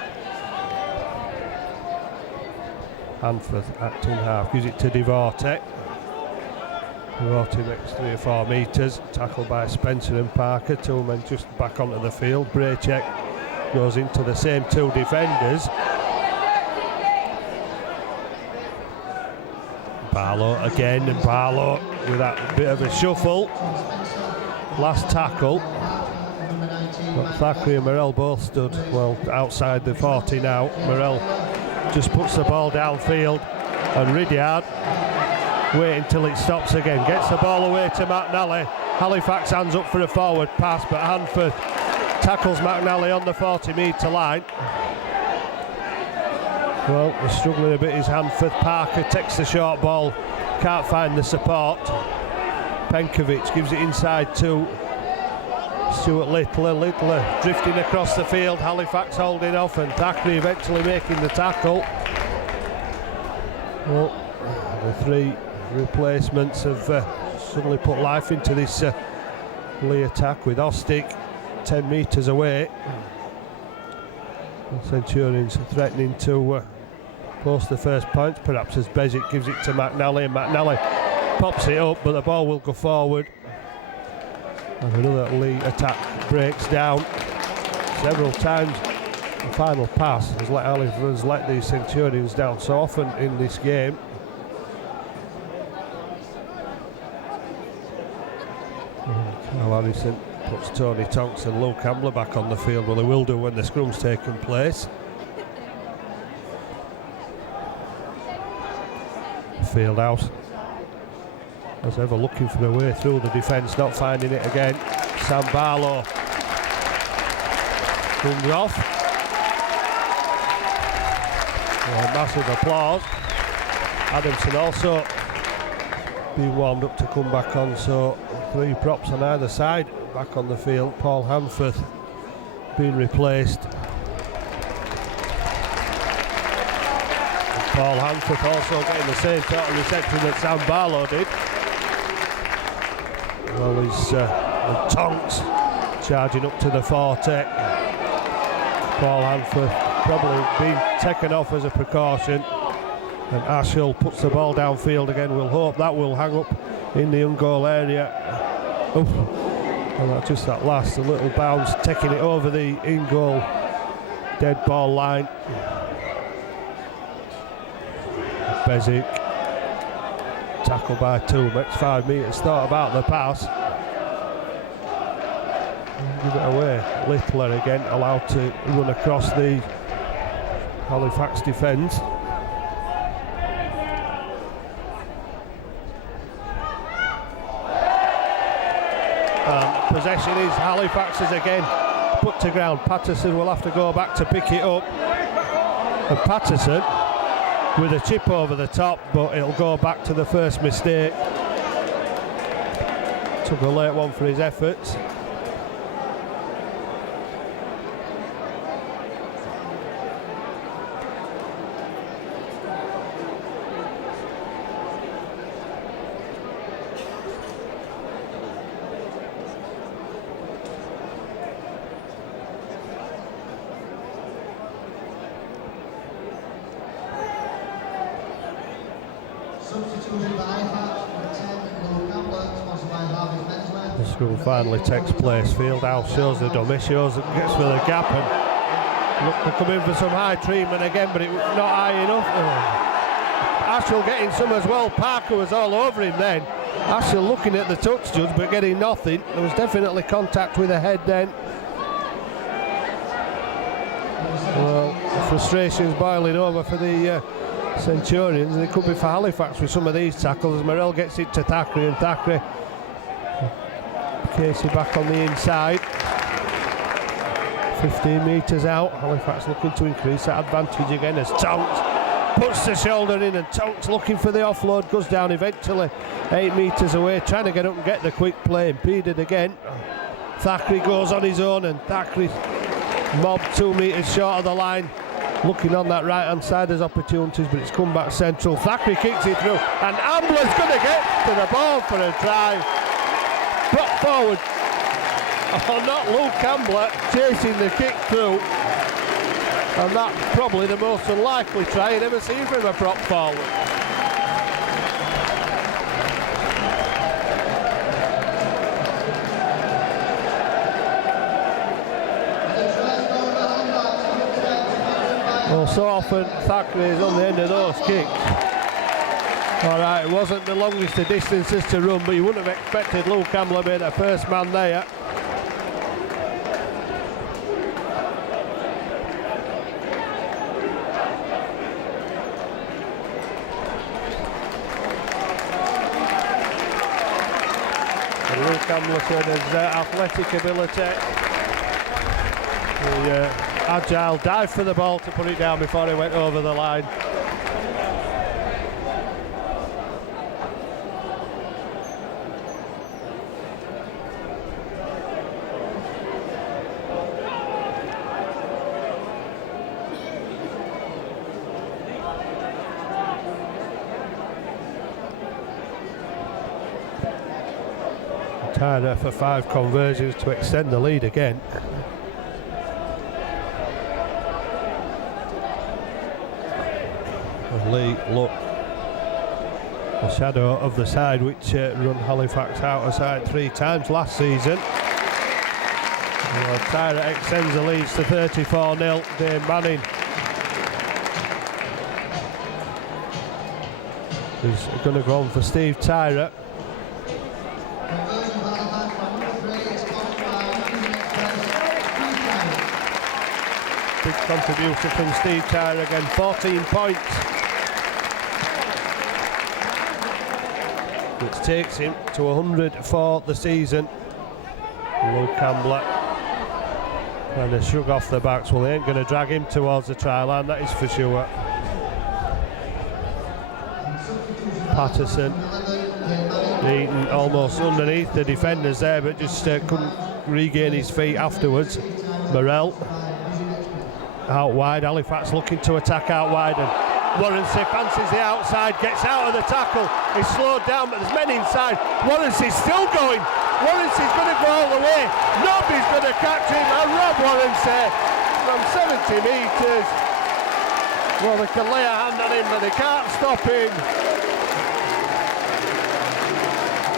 Hanford acting half, gives it to Devorte. Devorte makes 3 or 4 metres, tackled by Spencer and Parker, two men just back onto the field. Braycheck goes into the same two defenders. Barlow again, and Barlow with that bit of a shuffle. Last tackle. But Thackeray and Morrell both stood well outside the 40 now. Morrell just puts the ball downfield, and Ridyard wait until it stops again, gets the ball away to McNally. Halifax hands up for a forward pass, but Hanford tackles McNally on the 40-metre line. Well, he's struggling a bit, is Hanford. Parker takes the short ball, can't find the support. Penkovic gives it inside to Stuart Littler. Littler drifting across the field, Halifax holding off, and Thackeray eventually making the tackle. Well, the three replacements have suddenly put life into this Leigh attack, with Ostick 10 metres away. The Centurions threatening to post the first point, perhaps, as Bezic gives it to McNally, and McNally pops it up, but the ball will go forward. And another Leigh attack breaks down several times. The final pass has let the Centurions down so often in this game. Carl Harrison puts Tony Tonks and Luke Ambler back on the field. Well, they will do when the scrum's taken place. Fieldhouse, as ever, looking for a way through the defence, not finding it again. Sam Barlow comes off. Well, massive applause. Adamson also being warmed up to come back on, so three props on either side back on the field. Paul Hanford being replaced. And Paul Hanford also getting the same sort of reception that Sam Barlow did. Well, he's Tonks charging up to the 40. Paul Hanford probably being taken off as a precaution. And Ashall puts the ball downfield again. We'll hope that will hang up in the goal area. Oof. And that's just that last, a little bounce, taking it over the in-goal dead ball line. Bezic, tackled by 2, makes 5 metres, thought about the pass. Give it away. Littler again allowed to run across the Halifax defence. Possession is Halifax's again, put to ground. Patterson will have to go back to pick it up. And Patterson with a chip over the top, but it'll go back to the first mistake. Took a late one for his efforts. The scrum finally takes place. Fieldhouse shows the dummy, shows it, gets for the gap, and look, they're coming for some high treatment again, but it's not high enough. Ashall getting some as well. Parker was all over him then. Ashall looking at the touch judge but getting nothing. There was definitely contact with the head then. Well, frustration's boiling over for the Centurions, and it could be for Halifax with some of these tackles as Morell gets it to Thackeray, and Thackeray, Casey back on the inside, 15 metres out. Halifax looking to increase that advantage again as Tonks puts the shoulder in, and Tonks looking for the offload, goes down eventually 8 metres away, trying to get up and get the quick play, impeded again. Thackeray goes on his own, and Thackeray's mobbed 2 metres short of the line. Looking on that right hand side, there's opportunities, but it's come back central. Thackeray kicks it through, and Ambler's going to get to the ball for a try. Brought forward. Oh, not Luke Ambler chasing the kick through. And that's probably the most unlikely try you'd ever seen from a prop forward. Well, so often Thackeray is on the end of those kicks. Alright, it wasn't the longest of distances to run, but you wouldn't have expected Luke Ambler being the first man there. And Luke Ambler showed his athletic ability. The agile dive for the ball to put it down before he went over the line. Tyler for 5 conversions to extend the lead again. Leigh look, the shadow of the side which run Halifax out of side 3 times last season. Well, Tyra extends the leads to 34-0. Dane Manning is going to go on for Steve Tyra. Big contribution from Steve Tyra again, 14 points. Which takes him to 100 for the season. Luke Ambler and a shrug off the backs. Well, they ain't going to drag him towards the try line, that is for sure. Patterson beaten almost underneath the defenders there, but just couldn't regain his feet afterwards. Morell out wide. Halifax looking to attack out wide, and Warrensey fancies the outside, gets out of the tackle. He's slowed down, but there's men inside. Warrensey's still going. Warrensey's going to go all the way. Nobody's going to catch him. And Rob Warrensey from 70 metres Well, they can lay a hand on him, but they can't stop him.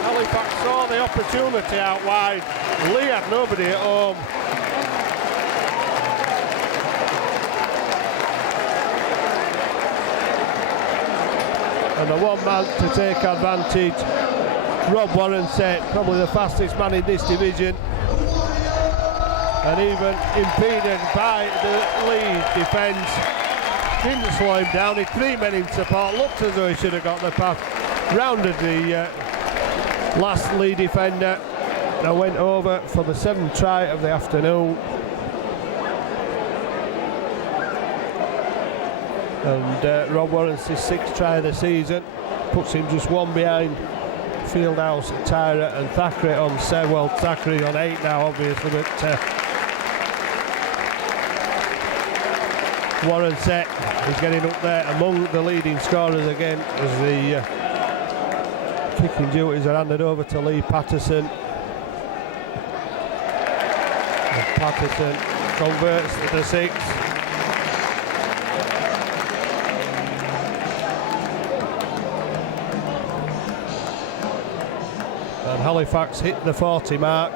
Halifax saw the opportunity out wide. Leigh had nobody at home. And the one man to take advantage, Rob Warrenset, probably the fastest man in this division. And even impeded by the Leigh defence. Didn't slow him down, he 3 men in support, looked as though he should have got the pass. Rounded the last Leigh defender and went over for the 7th try of the afternoon. And Rob Warren's 6th try of the season puts him just 1 behind Fieldhouse, Tyra and Thackeray on 7. Well, Thackeray on 8 now obviously, but Warrenset is getting up there among the leading scorers again as the kicking duties are handed over to Lee Patterson. And Patterson converts to the 6th. And Halifax hit the 40 mark.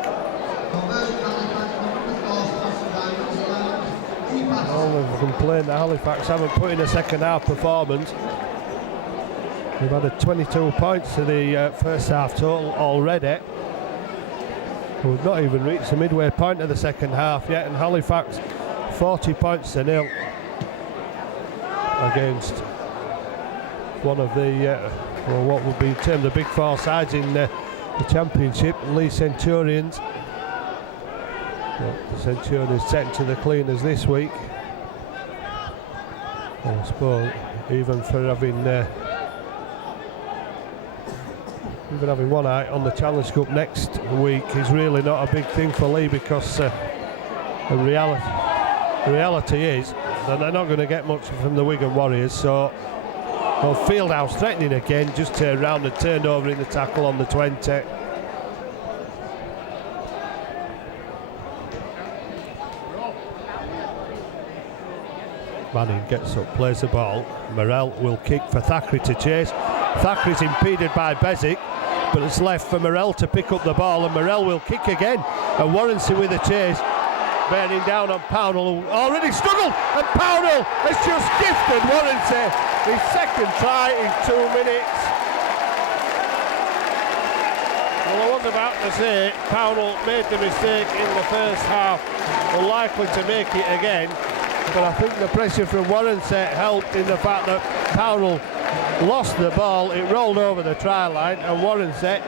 All of them complain that Halifax haven't put in a second half performance. We've had 22 points to the first half total already. We've not even reached the midway point of the second half yet, and Halifax 40 points to 0 against one of the well, what would be termed the big 4 sides in the championship, Leigh Centurions. Well, the Centurions setting to the cleaners this week. I suppose even for having one eye on the Challenge Cup next week is really not a big thing for Leigh, because the reality is that they're not going to get much from the Wigan Warriors. So, well, Fieldhouse threatening again, just turned round and turned over in the tackle on the 20. Manning gets up, plays the ball. Morrell will kick for Thackeray to chase. Thackeray's impeded by Bezic, but it's left for Morrell to pick up the ball, and Morrell will kick again. And Warrenson with a chase, bearing down on Pownell, who already struggled, and Pownell has just gifted Warrenson his 2nd try in 2 minutes. Well, I was about to say Pownell made the mistake in the first half, unlikely to make it again. But I think the pressure from Warrenset helped in the fact that Pownell lost the ball, it rolled over the try line, and Warrenset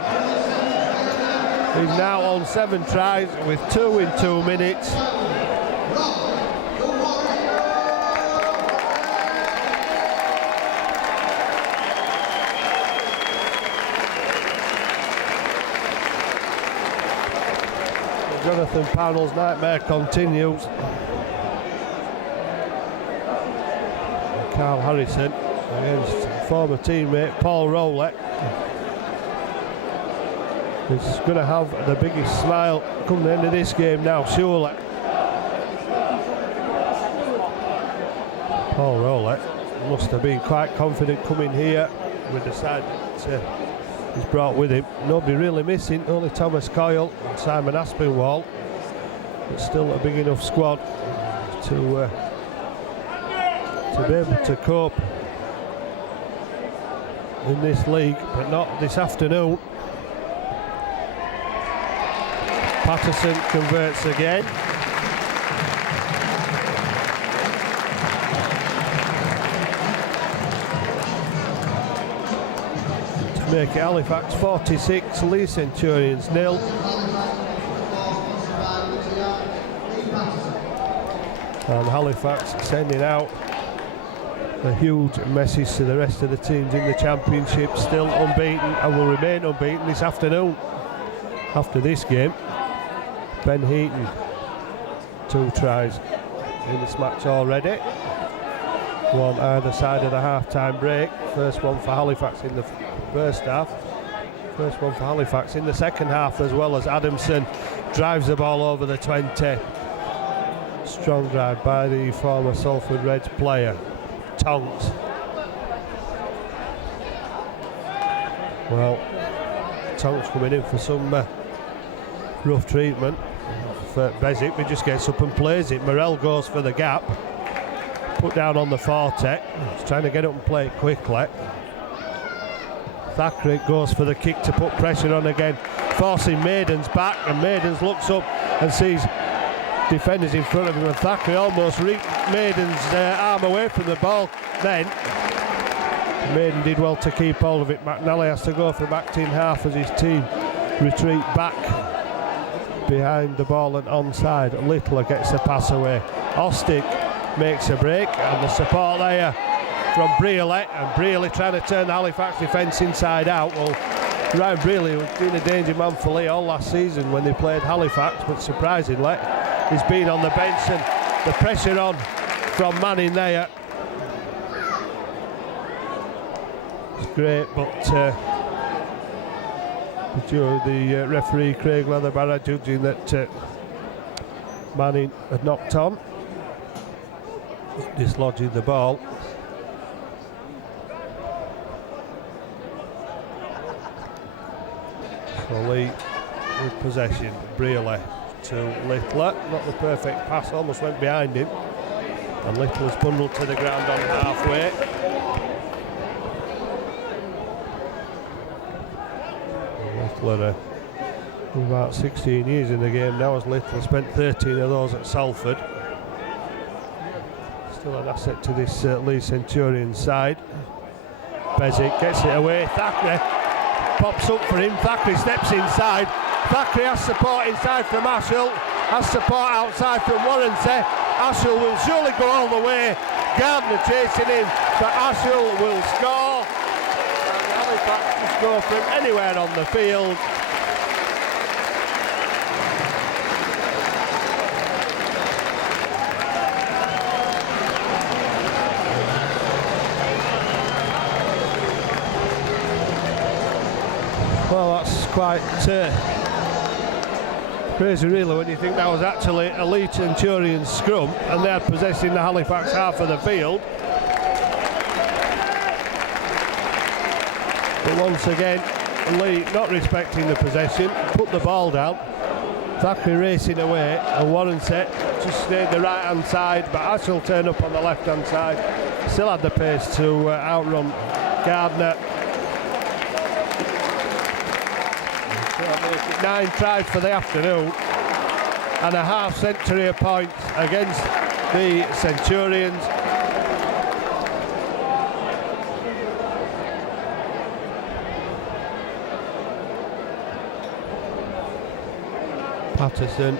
is now on 7 tries with 2 in 2 minutes. Jonathan Pownell's nightmare continues. Carl Harrison against former teammate Paul Rowlett. He's going to have the biggest smile come the end of this game now, surely. Paul Rowlett must have been quite confident coming here with the side that he's brought with him. Nobody really missing, only Thomas Coyle and Simon Aspinwall, but still a big enough squad to be able to cope in this league, but not this afternoon. Patterson converts again. To make it Halifax 46, Leigh Centurions 0. And Halifax sending out a huge message to the rest of the teams in the championship, still unbeaten and will remain unbeaten this afternoon. After this game, Ben Heaton 2 tries in this match already, 1 either side of the half-time break. First one for Halifax in the first half, first one for Halifax in the second half, as well as Adamson drives the ball over the 20. Strong drive by the former Salford Reds player. Tonks. Well, Tonks coming in for some rough treatment. For Bezic, he just gets up and plays it. Morell goes for the gap. Put down on the Forte. He's trying to get up and play it quickly. Thackeray goes for the kick to put pressure on again, forcing Maidens back, and Maidens looks up and sees defenders in front of him, and Thackeray almost reaped Maiden's arm away from the ball. Then Maiden did well to keep hold of it. McNally has to go from acting half as his team retreat back behind the ball and onside. Littler gets the pass away. Ostick makes a break, and the support there from Brearley, and Brearley trying to turn the Halifax defence inside out. Well, Ryan Brearley was been a danger man for Leigh all last season when they played Halifax, but surprisingly he's been on the bench, and the pressure on from Manning there. It's great, but the referee Craig Leatherbarra judging that Manning had knocked on, dislodging the ball. So Leigh with possession. Brearley to Littler, not the perfect pass, almost went behind him, and Littler's bundled to the ground on halfway. Littler about 16 years in the game now, as Littler spent 13 of those at Salford. Still an asset to this Leigh Centurions side. Bezic gets it away. Thackeray pops up for him. Thackeray steps inside. Thackeray has support inside from Ashell, has support outside from Warranty. Ashell will surely go all the way. Gardner chasing him, but Ashell will score. And Halifax just go from anywhere on the field. Well, that's quite crazy really when you think that was actually a Leigh Centurions scrum and they're possessing the Halifax half of the field. But once again, Leigh not respecting the possession, put the ball down. Thackeray racing away, and Warranty just stayed the right hand side, but Ashell turned up on the left hand side. Still had the pace to outrun Gardner. 9 tries for the afternoon and a half century of points against the Centurions. Patterson.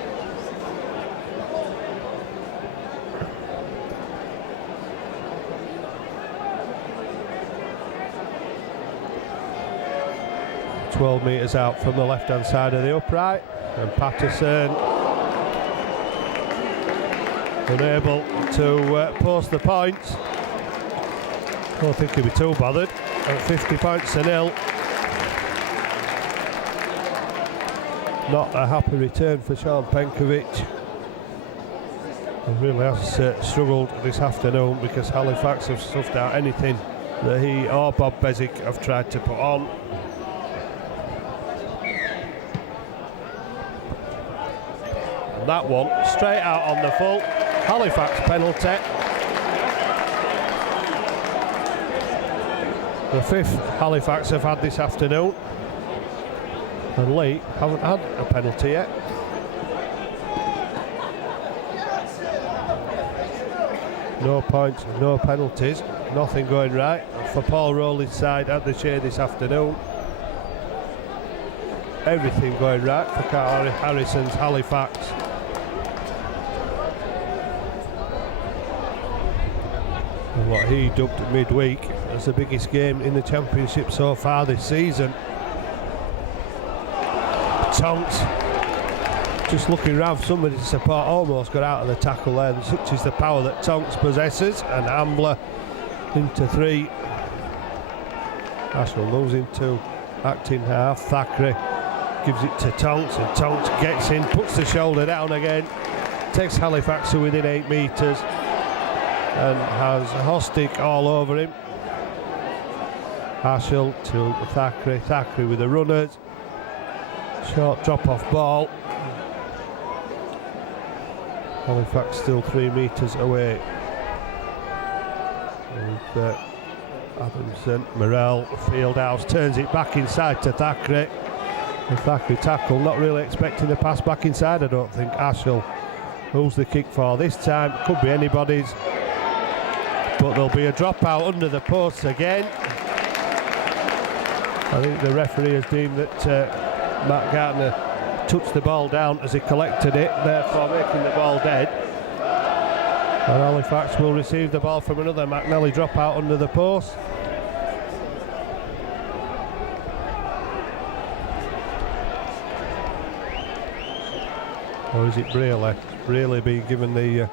...12 metres out from the left-hand side of the upright, and Patterson unable to post the points. Don't think he'll be too bothered at 50 points to nil. Not a happy return for Sean Penkovic. He really has struggled this afternoon because Halifax have stuffed out anything that he or Bob Bezic have tried to put on. That one straight out on the full. Halifax penalty. The 5th Halifax have had this afternoon, and Leigh haven't had a penalty yet. No points, no penalties, nothing going right for Paul Rowley's side at the Shea this afternoon. Everything going right for Carl Harrison's Halifax. And what he dubbed midweek as the biggest game in the championship so far this season. Tonks just looking round for somebody to support, almost got out of the tackle there. Such is the power that Tonks possesses, and Ambler into 3. Ashell losing 2, acting half. Thackeray gives it to Tonks, and Tonks gets in, puts the shoulder down again, takes Halifax to within 8 metres. and has Hostic all over him. Ashall to Thackeray. Thackeray with the runners. Short drop-off ball. Halifax still 3 metres away. And, Adamson, Morrell, Fieldhouse turns it back inside to Thackeray. The Thackeray tackle, not really expecting the pass back inside, I don't think. Ashall, who's the kick for this time? Could be anybody's. But there'll be a dropout under the posts again. I think the referee has deemed that Matt Gardner touched the ball down as he collected it, therefore making the ball dead. And Halifax will receive the ball from another McNally dropout under the post. Or is it Braley? Braley being given the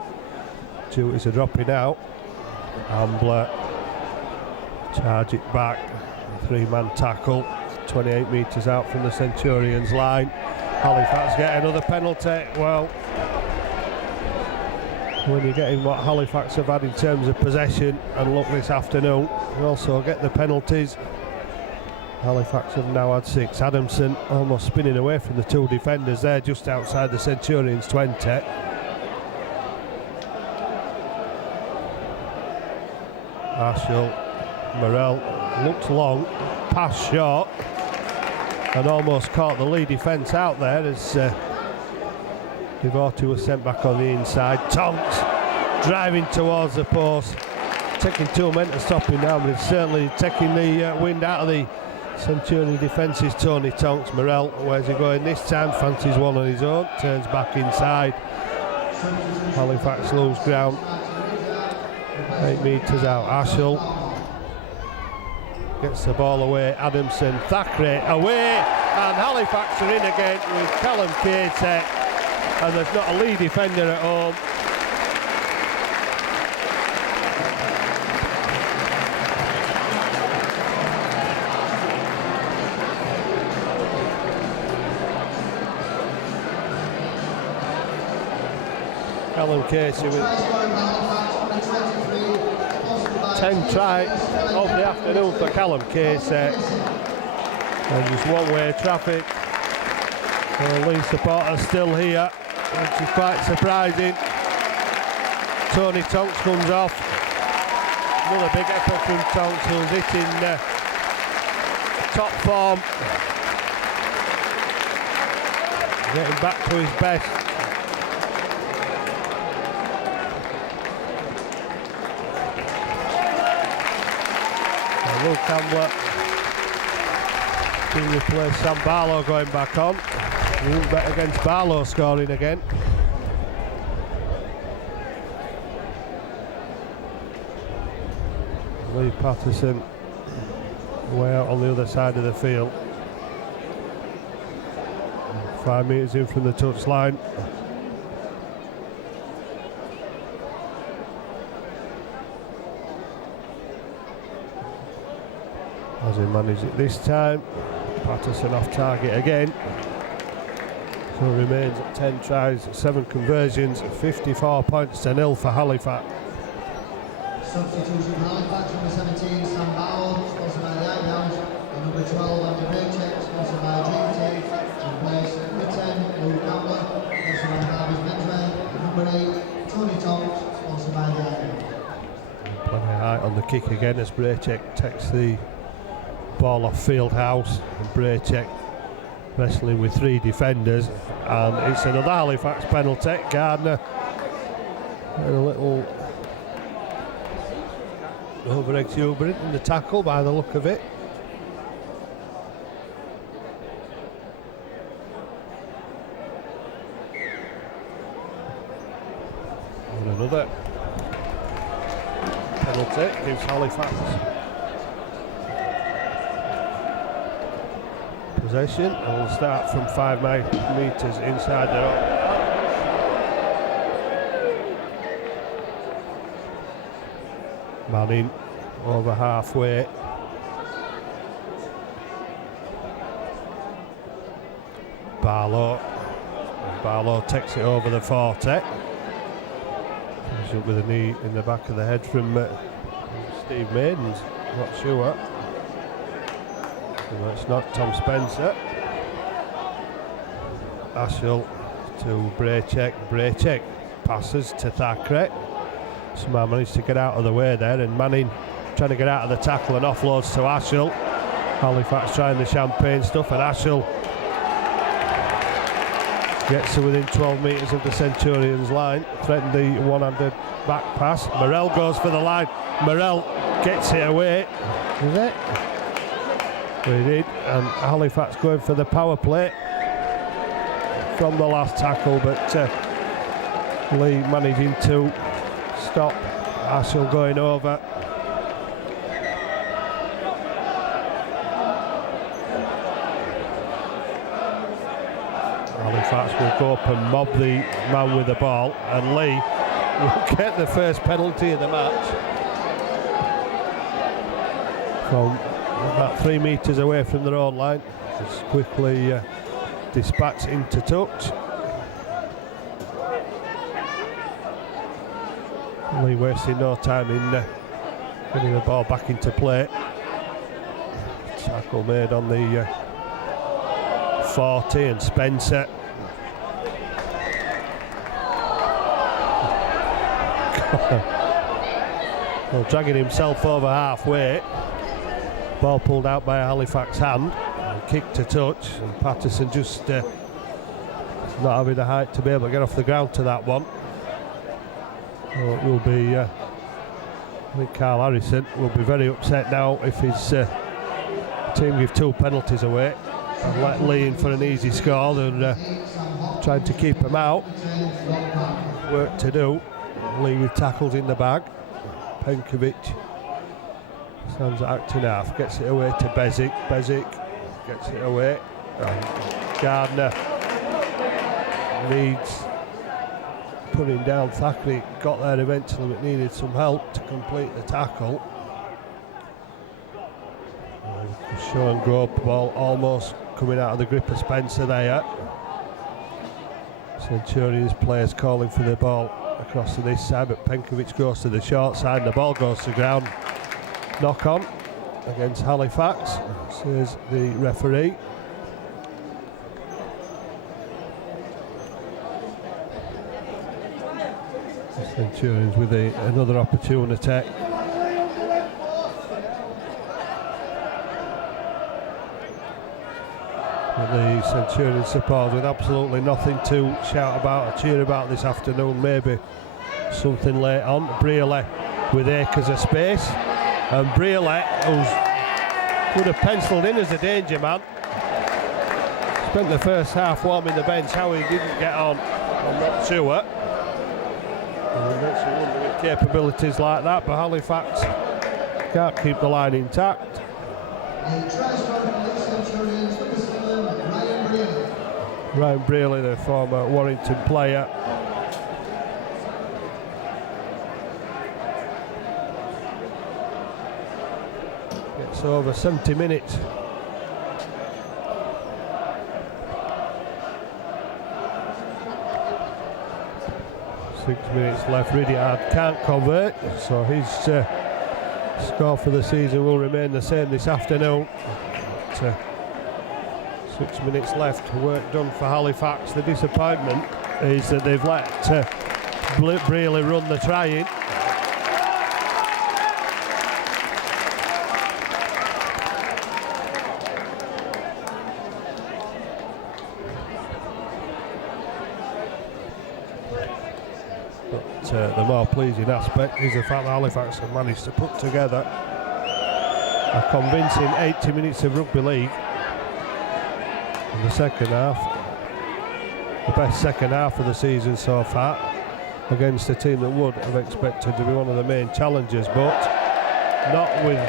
duties of dropping out. Ambler charge it back. 3-man tackle. 28 metres out from the Centurions line. Halifax get another penalty. Well, when you're getting what Halifax have had in terms of possession and luck this afternoon, you also get the penalties. Halifax have now had 6. Adamson almost spinning away from the 2 defenders there, just outside the Centurions 20. Ashall, Morrell looks long, pass short, and almost caught the Leigh defence out there as Devoto was sent back on the inside. Tonks driving towards the post, taking 2 men to stop him now, but it's certainly taking the wind out of the Centurion defences. Tony Tonks. Morrell, where's he going this time? Fancies one on his own, turns back inside. Halifax lose ground. 8 metres out. Ashall gets the ball away. Adamson, Thackeray away, and Halifax are in again with Callum Catek, and there's not a Leigh defender at home. Callum Casey with 10 tries of the afternoon for Callum Casey, and just one-way traffic. The Leigh supporters still here, which is quite surprising. Tony Tonks comes off. Another big effort from Tonks, who's hitting top form, getting back to his best. Will Campbell to replace Sam Barlow going back on. We won't bet against Barlow scoring again. Lee Patterson way out on the other side of the field. 5 metres in from the touchline. As he manages it this time. Patterson off target again. So remains at 10 tries, 7 conversions, 54 points to 0 for Halifax. Substitution Halifax, number 17, Sam Barlow, sponsored by the Outhouse, and number 12, Andy Braycheck, sponsored by Dream Team, to replace number 10, Will Campbell, sponsored by Harvey's Menswear, and number 8, Tony Tonks, sponsored by the Outhouse. Plenty high on the kick again as Braycheck takes the ball off Fieldhouse, and Braycheck wrestling with 3 defenders, and it's another Halifax penalty. Gardner a little over exuberant in the tackle by the look of it. And another penalty gives Halifax possession, and will start from 5 metres inside their own. Manning over halfway. Barlow takes it over the 40. Finishes up with a knee in the back of the head from Steve Maidens, not sure. So it's not Tom Spencer. Ashall to Braycheck passes to Thackeray. Somehow managed to get out of the way there, and Manning trying to get out of the tackle and offloads to Ashall. Halifax trying the champagne stuff, and Ashall gets to within 12 metres of the Centurions line, threatened the one-handed back pass. Morrell goes for the line. Morrell gets it away. Is it? Well, he did, and Halifax going for the power play from the last tackle, but Leigh managing to stop Ashall going over. Halifax will go up and mob the man with the ball, and Leigh will get the first penalty of the match from about 3 metres away from their own line. Just quickly dispatch into touch. Leigh wasting no time in getting the ball back into play. Tackle made on the 40, and Spencer well, dragging himself over halfway. Ball pulled out by a Halifax hand and kicked to touch, and Patterson just not having the height to be able to get off the ground to that one. So it will be I think Carl Harrison will be very upset now if his team give 2 penalties away and let Leigh in for an easy score. They're trying to keep him out. Work to do. Leigh with tackles in the bag. Penkovic stands at acting half, gets it away to Bezic. Bezic gets it away. Gardner needs putting down Thackeray. Got there eventually, but needed some help to complete the tackle. Sean Grove ball almost coming out of the grip of Spencer there. Centurions players calling for the ball across to this side, but Penkovic goes to the short side and the ball goes to ground. Knock on against Halifax, says the referee. Centurions with another opportunity. The Centurion supporters with absolutely nothing to shout about or cheer about this afternoon. Maybe something late on. Brearley with acres of space, and Brearley, who would have penciled in as a danger man, spent the first half warming the bench. How he didn't get on, I'm not sure. And makes you wonder with capabilities like that, but Halifax can't keep the line intact. Ryan Brearley, the former Warrington player. Gets over 70 minutes. Six minutes left. Ridyard can't convert, so his score for the season will remain the same this afternoon. 6 minutes left, work done for Halifax. The disappointment is that they've let Brearley run the try-in. But the more pleasing aspect is the fact that Halifax have managed to put together a convincing 80 minutes of rugby league. In the second half, the best second half of the season so far, against a team that would have expected to be one of the main challengers, but not with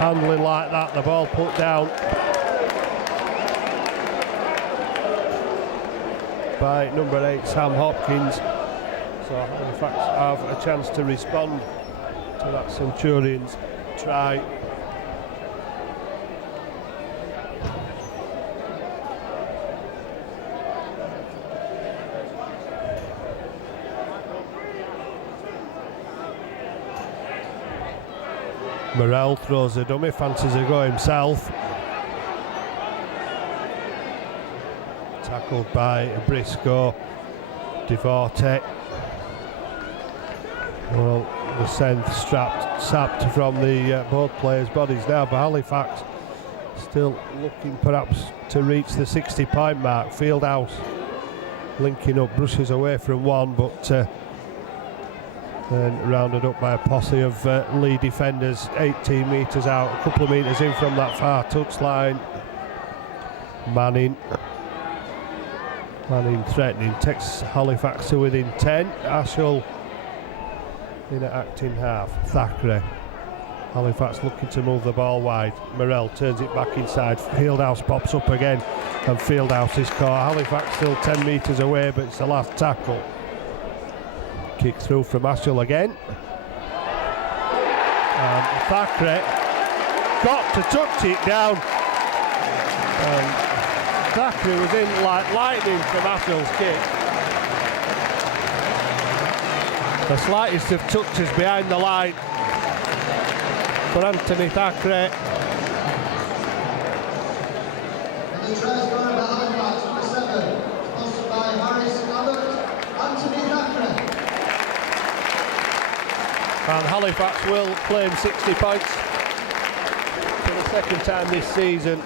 handling like that. The ball put down by number 8 Sam Hopkins, so Halifax have a chance to respond to that Centurions try. Morrell throws a dummy, fancies a go himself. Tackled by Briscoe. Devorte. Well, the Senth sapped from the both players' bodies now for Halifax. Still looking perhaps to reach the 60-point mark. Fieldhouse linking up, brushes away from one, but then rounded up by a posse of Leigh defenders, 18 metres out, a couple of metres in from that far touchline. Manning threatening, takes Halifax to within 10. Ashall in at acting half. Thackeray. Halifax looking to move the ball wide. Morrell turns it back inside. Fieldhouse pops up again, and Fieldhouse is caught. Halifax still 10 metres away, but it's the last tackle. Kick through from Ashall again. And Thackeray got to touch it down. And Thackeray was in like lightning from Ashall's kick. The slightest of touches behind the line for Anthony Thackeray. And the try scorer by Halifax, number 7, sponsored by Harris Abbott, Anthony Thackeray. And Halifax will claim 60 points for the second time this season.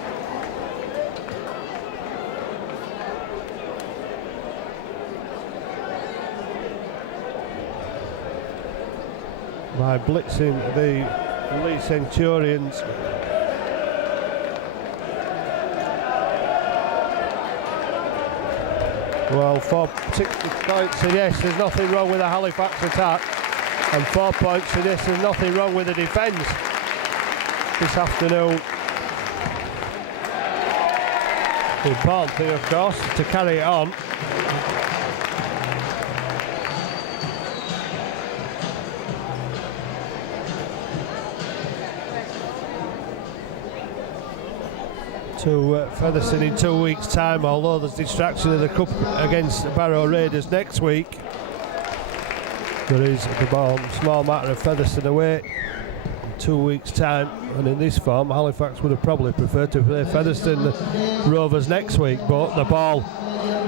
By blitzing the Leigh Centurions. Well, for 60 points suggests there's nothing wrong with the Halifax attack, and 4 points suggests there's nothing wrong with the defence this afternoon. The important thing, of course, to carry it on. To Featherstone in 2 weeks' time, although there's distraction of the Cup against Barrow Raiders next week. There is the small matter of Featherstone away in 2 weeks' time, and in this form Halifax would have probably preferred to play Featherstone Rovers next week, but the ball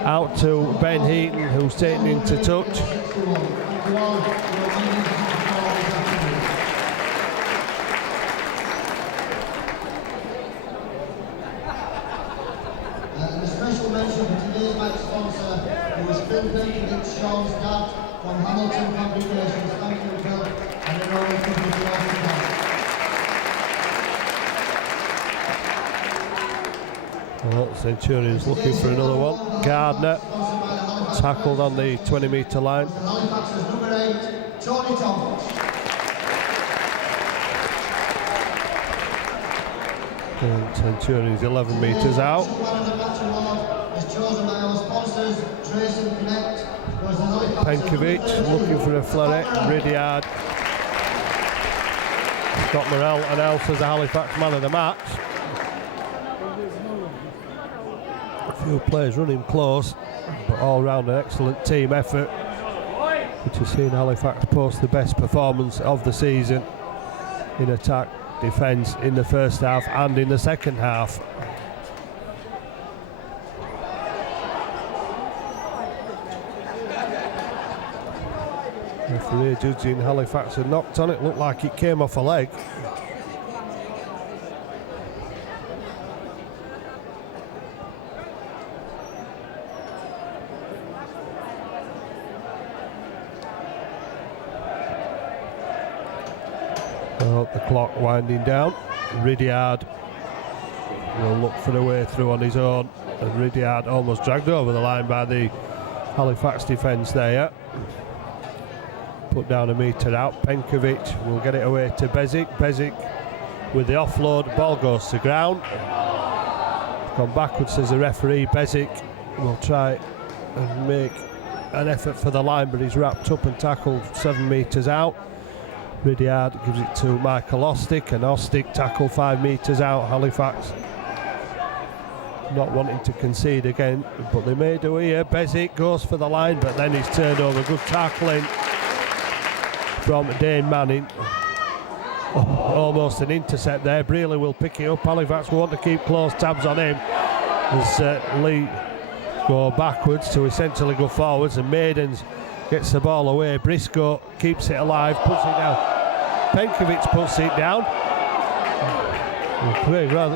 out to Ben Heaton, who's taken into touch. Sean's dad from Hamilton Fabrications. Thank you, Phil, and the Royal Company for Well, Centurions looking for another one. Gardner tackled on the 20-metre line. Halifax's number 8, Tony Thomas. And Centurions 11 metres out. Is chosen by our sponsors, Trace and Connect. Penkovic looking for a flurry. Ridyard. Scott Morrell announced as the Halifax man of the match. A few players running close, but all round an excellent team effort, which has seen Halifax post the best performance of the season in attack, defence in the first half and in the second half. Referee judging Halifax had knocked on it, looked like it came off a leg. Well, the clock winding down. Ridyard will look for a way through on his own, and Ridyard almost dragged over the line by the Halifax defence there. Put down a metre out. Penkovic will get it away to Bezic. Bezic with the offload, ball goes to ground. Gone backwards, says the referee. Bezic will try and make an effort for the line, but he's wrapped up and tackled 7 metres out. Ridyard gives it to Michael Ostick, and Ostick tackle 5 metres out. Halifax not wanting to concede again, but they may do here. Bezic goes for the line, but then he's turned over. Good tackling from Dane Manning. Oh, almost an intercept there. Brealey will pick it up. Halifax will want to keep close tabs on him as Leigh go backwards to essentially go forwards, and Maidens gets the ball away. Briscoe keeps it alive, puts it down. Penkovic puts it down.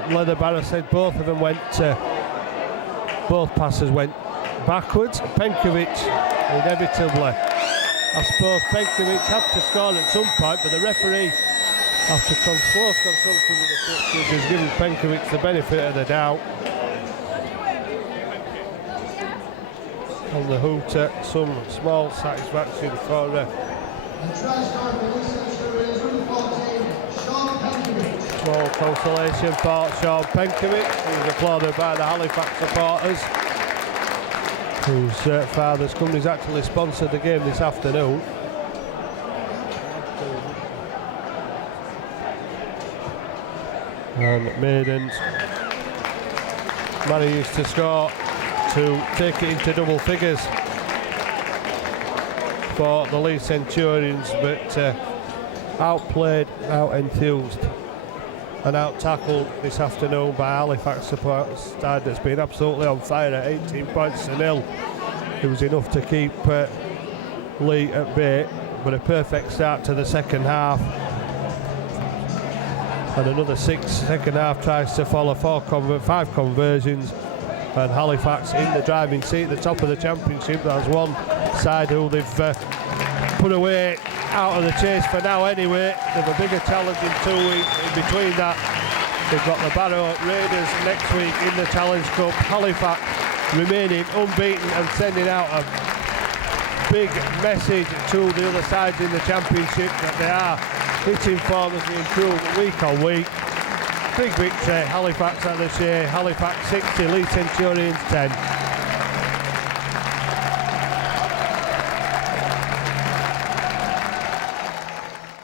Leatherbarrow said both of them went, both passes went backwards. Penkovic inevitably, I suppose Penkovic had to score at some point, but the referee, after close consulting with the coaches, has given Penkovic the benefit of the doubt. On the hooter, some small satisfaction for small consolation for Sean Penkovic, who's applauded by the Halifax supporters, whose father's company's actually sponsored the game this afternoon. And Maidens managed to score to take it into double figures for the Leigh Centurions, but outplayed, out-enthused and out-tackled this afternoon by Halifax supporters side that's been absolutely on fire at 18 points to nil. It was enough to keep Leigh at bay, but a perfect start to the second half. And another 6 second half tries to follow, 5 conversions, and Halifax in the driving seat at the top of the championship. That's one side who they've put away out of the chase for now anyway. They've a bigger challenge in 2 weeks. In between that, they've got the Barrow Raiders next week in the Challenge Cup. Halifax remaining unbeaten and sending out a big message to the other sides in the championship that they are hitting form as they improve week on week. Big victory, Halifax at the Shea. Halifax 60, Leigh Centurions 10.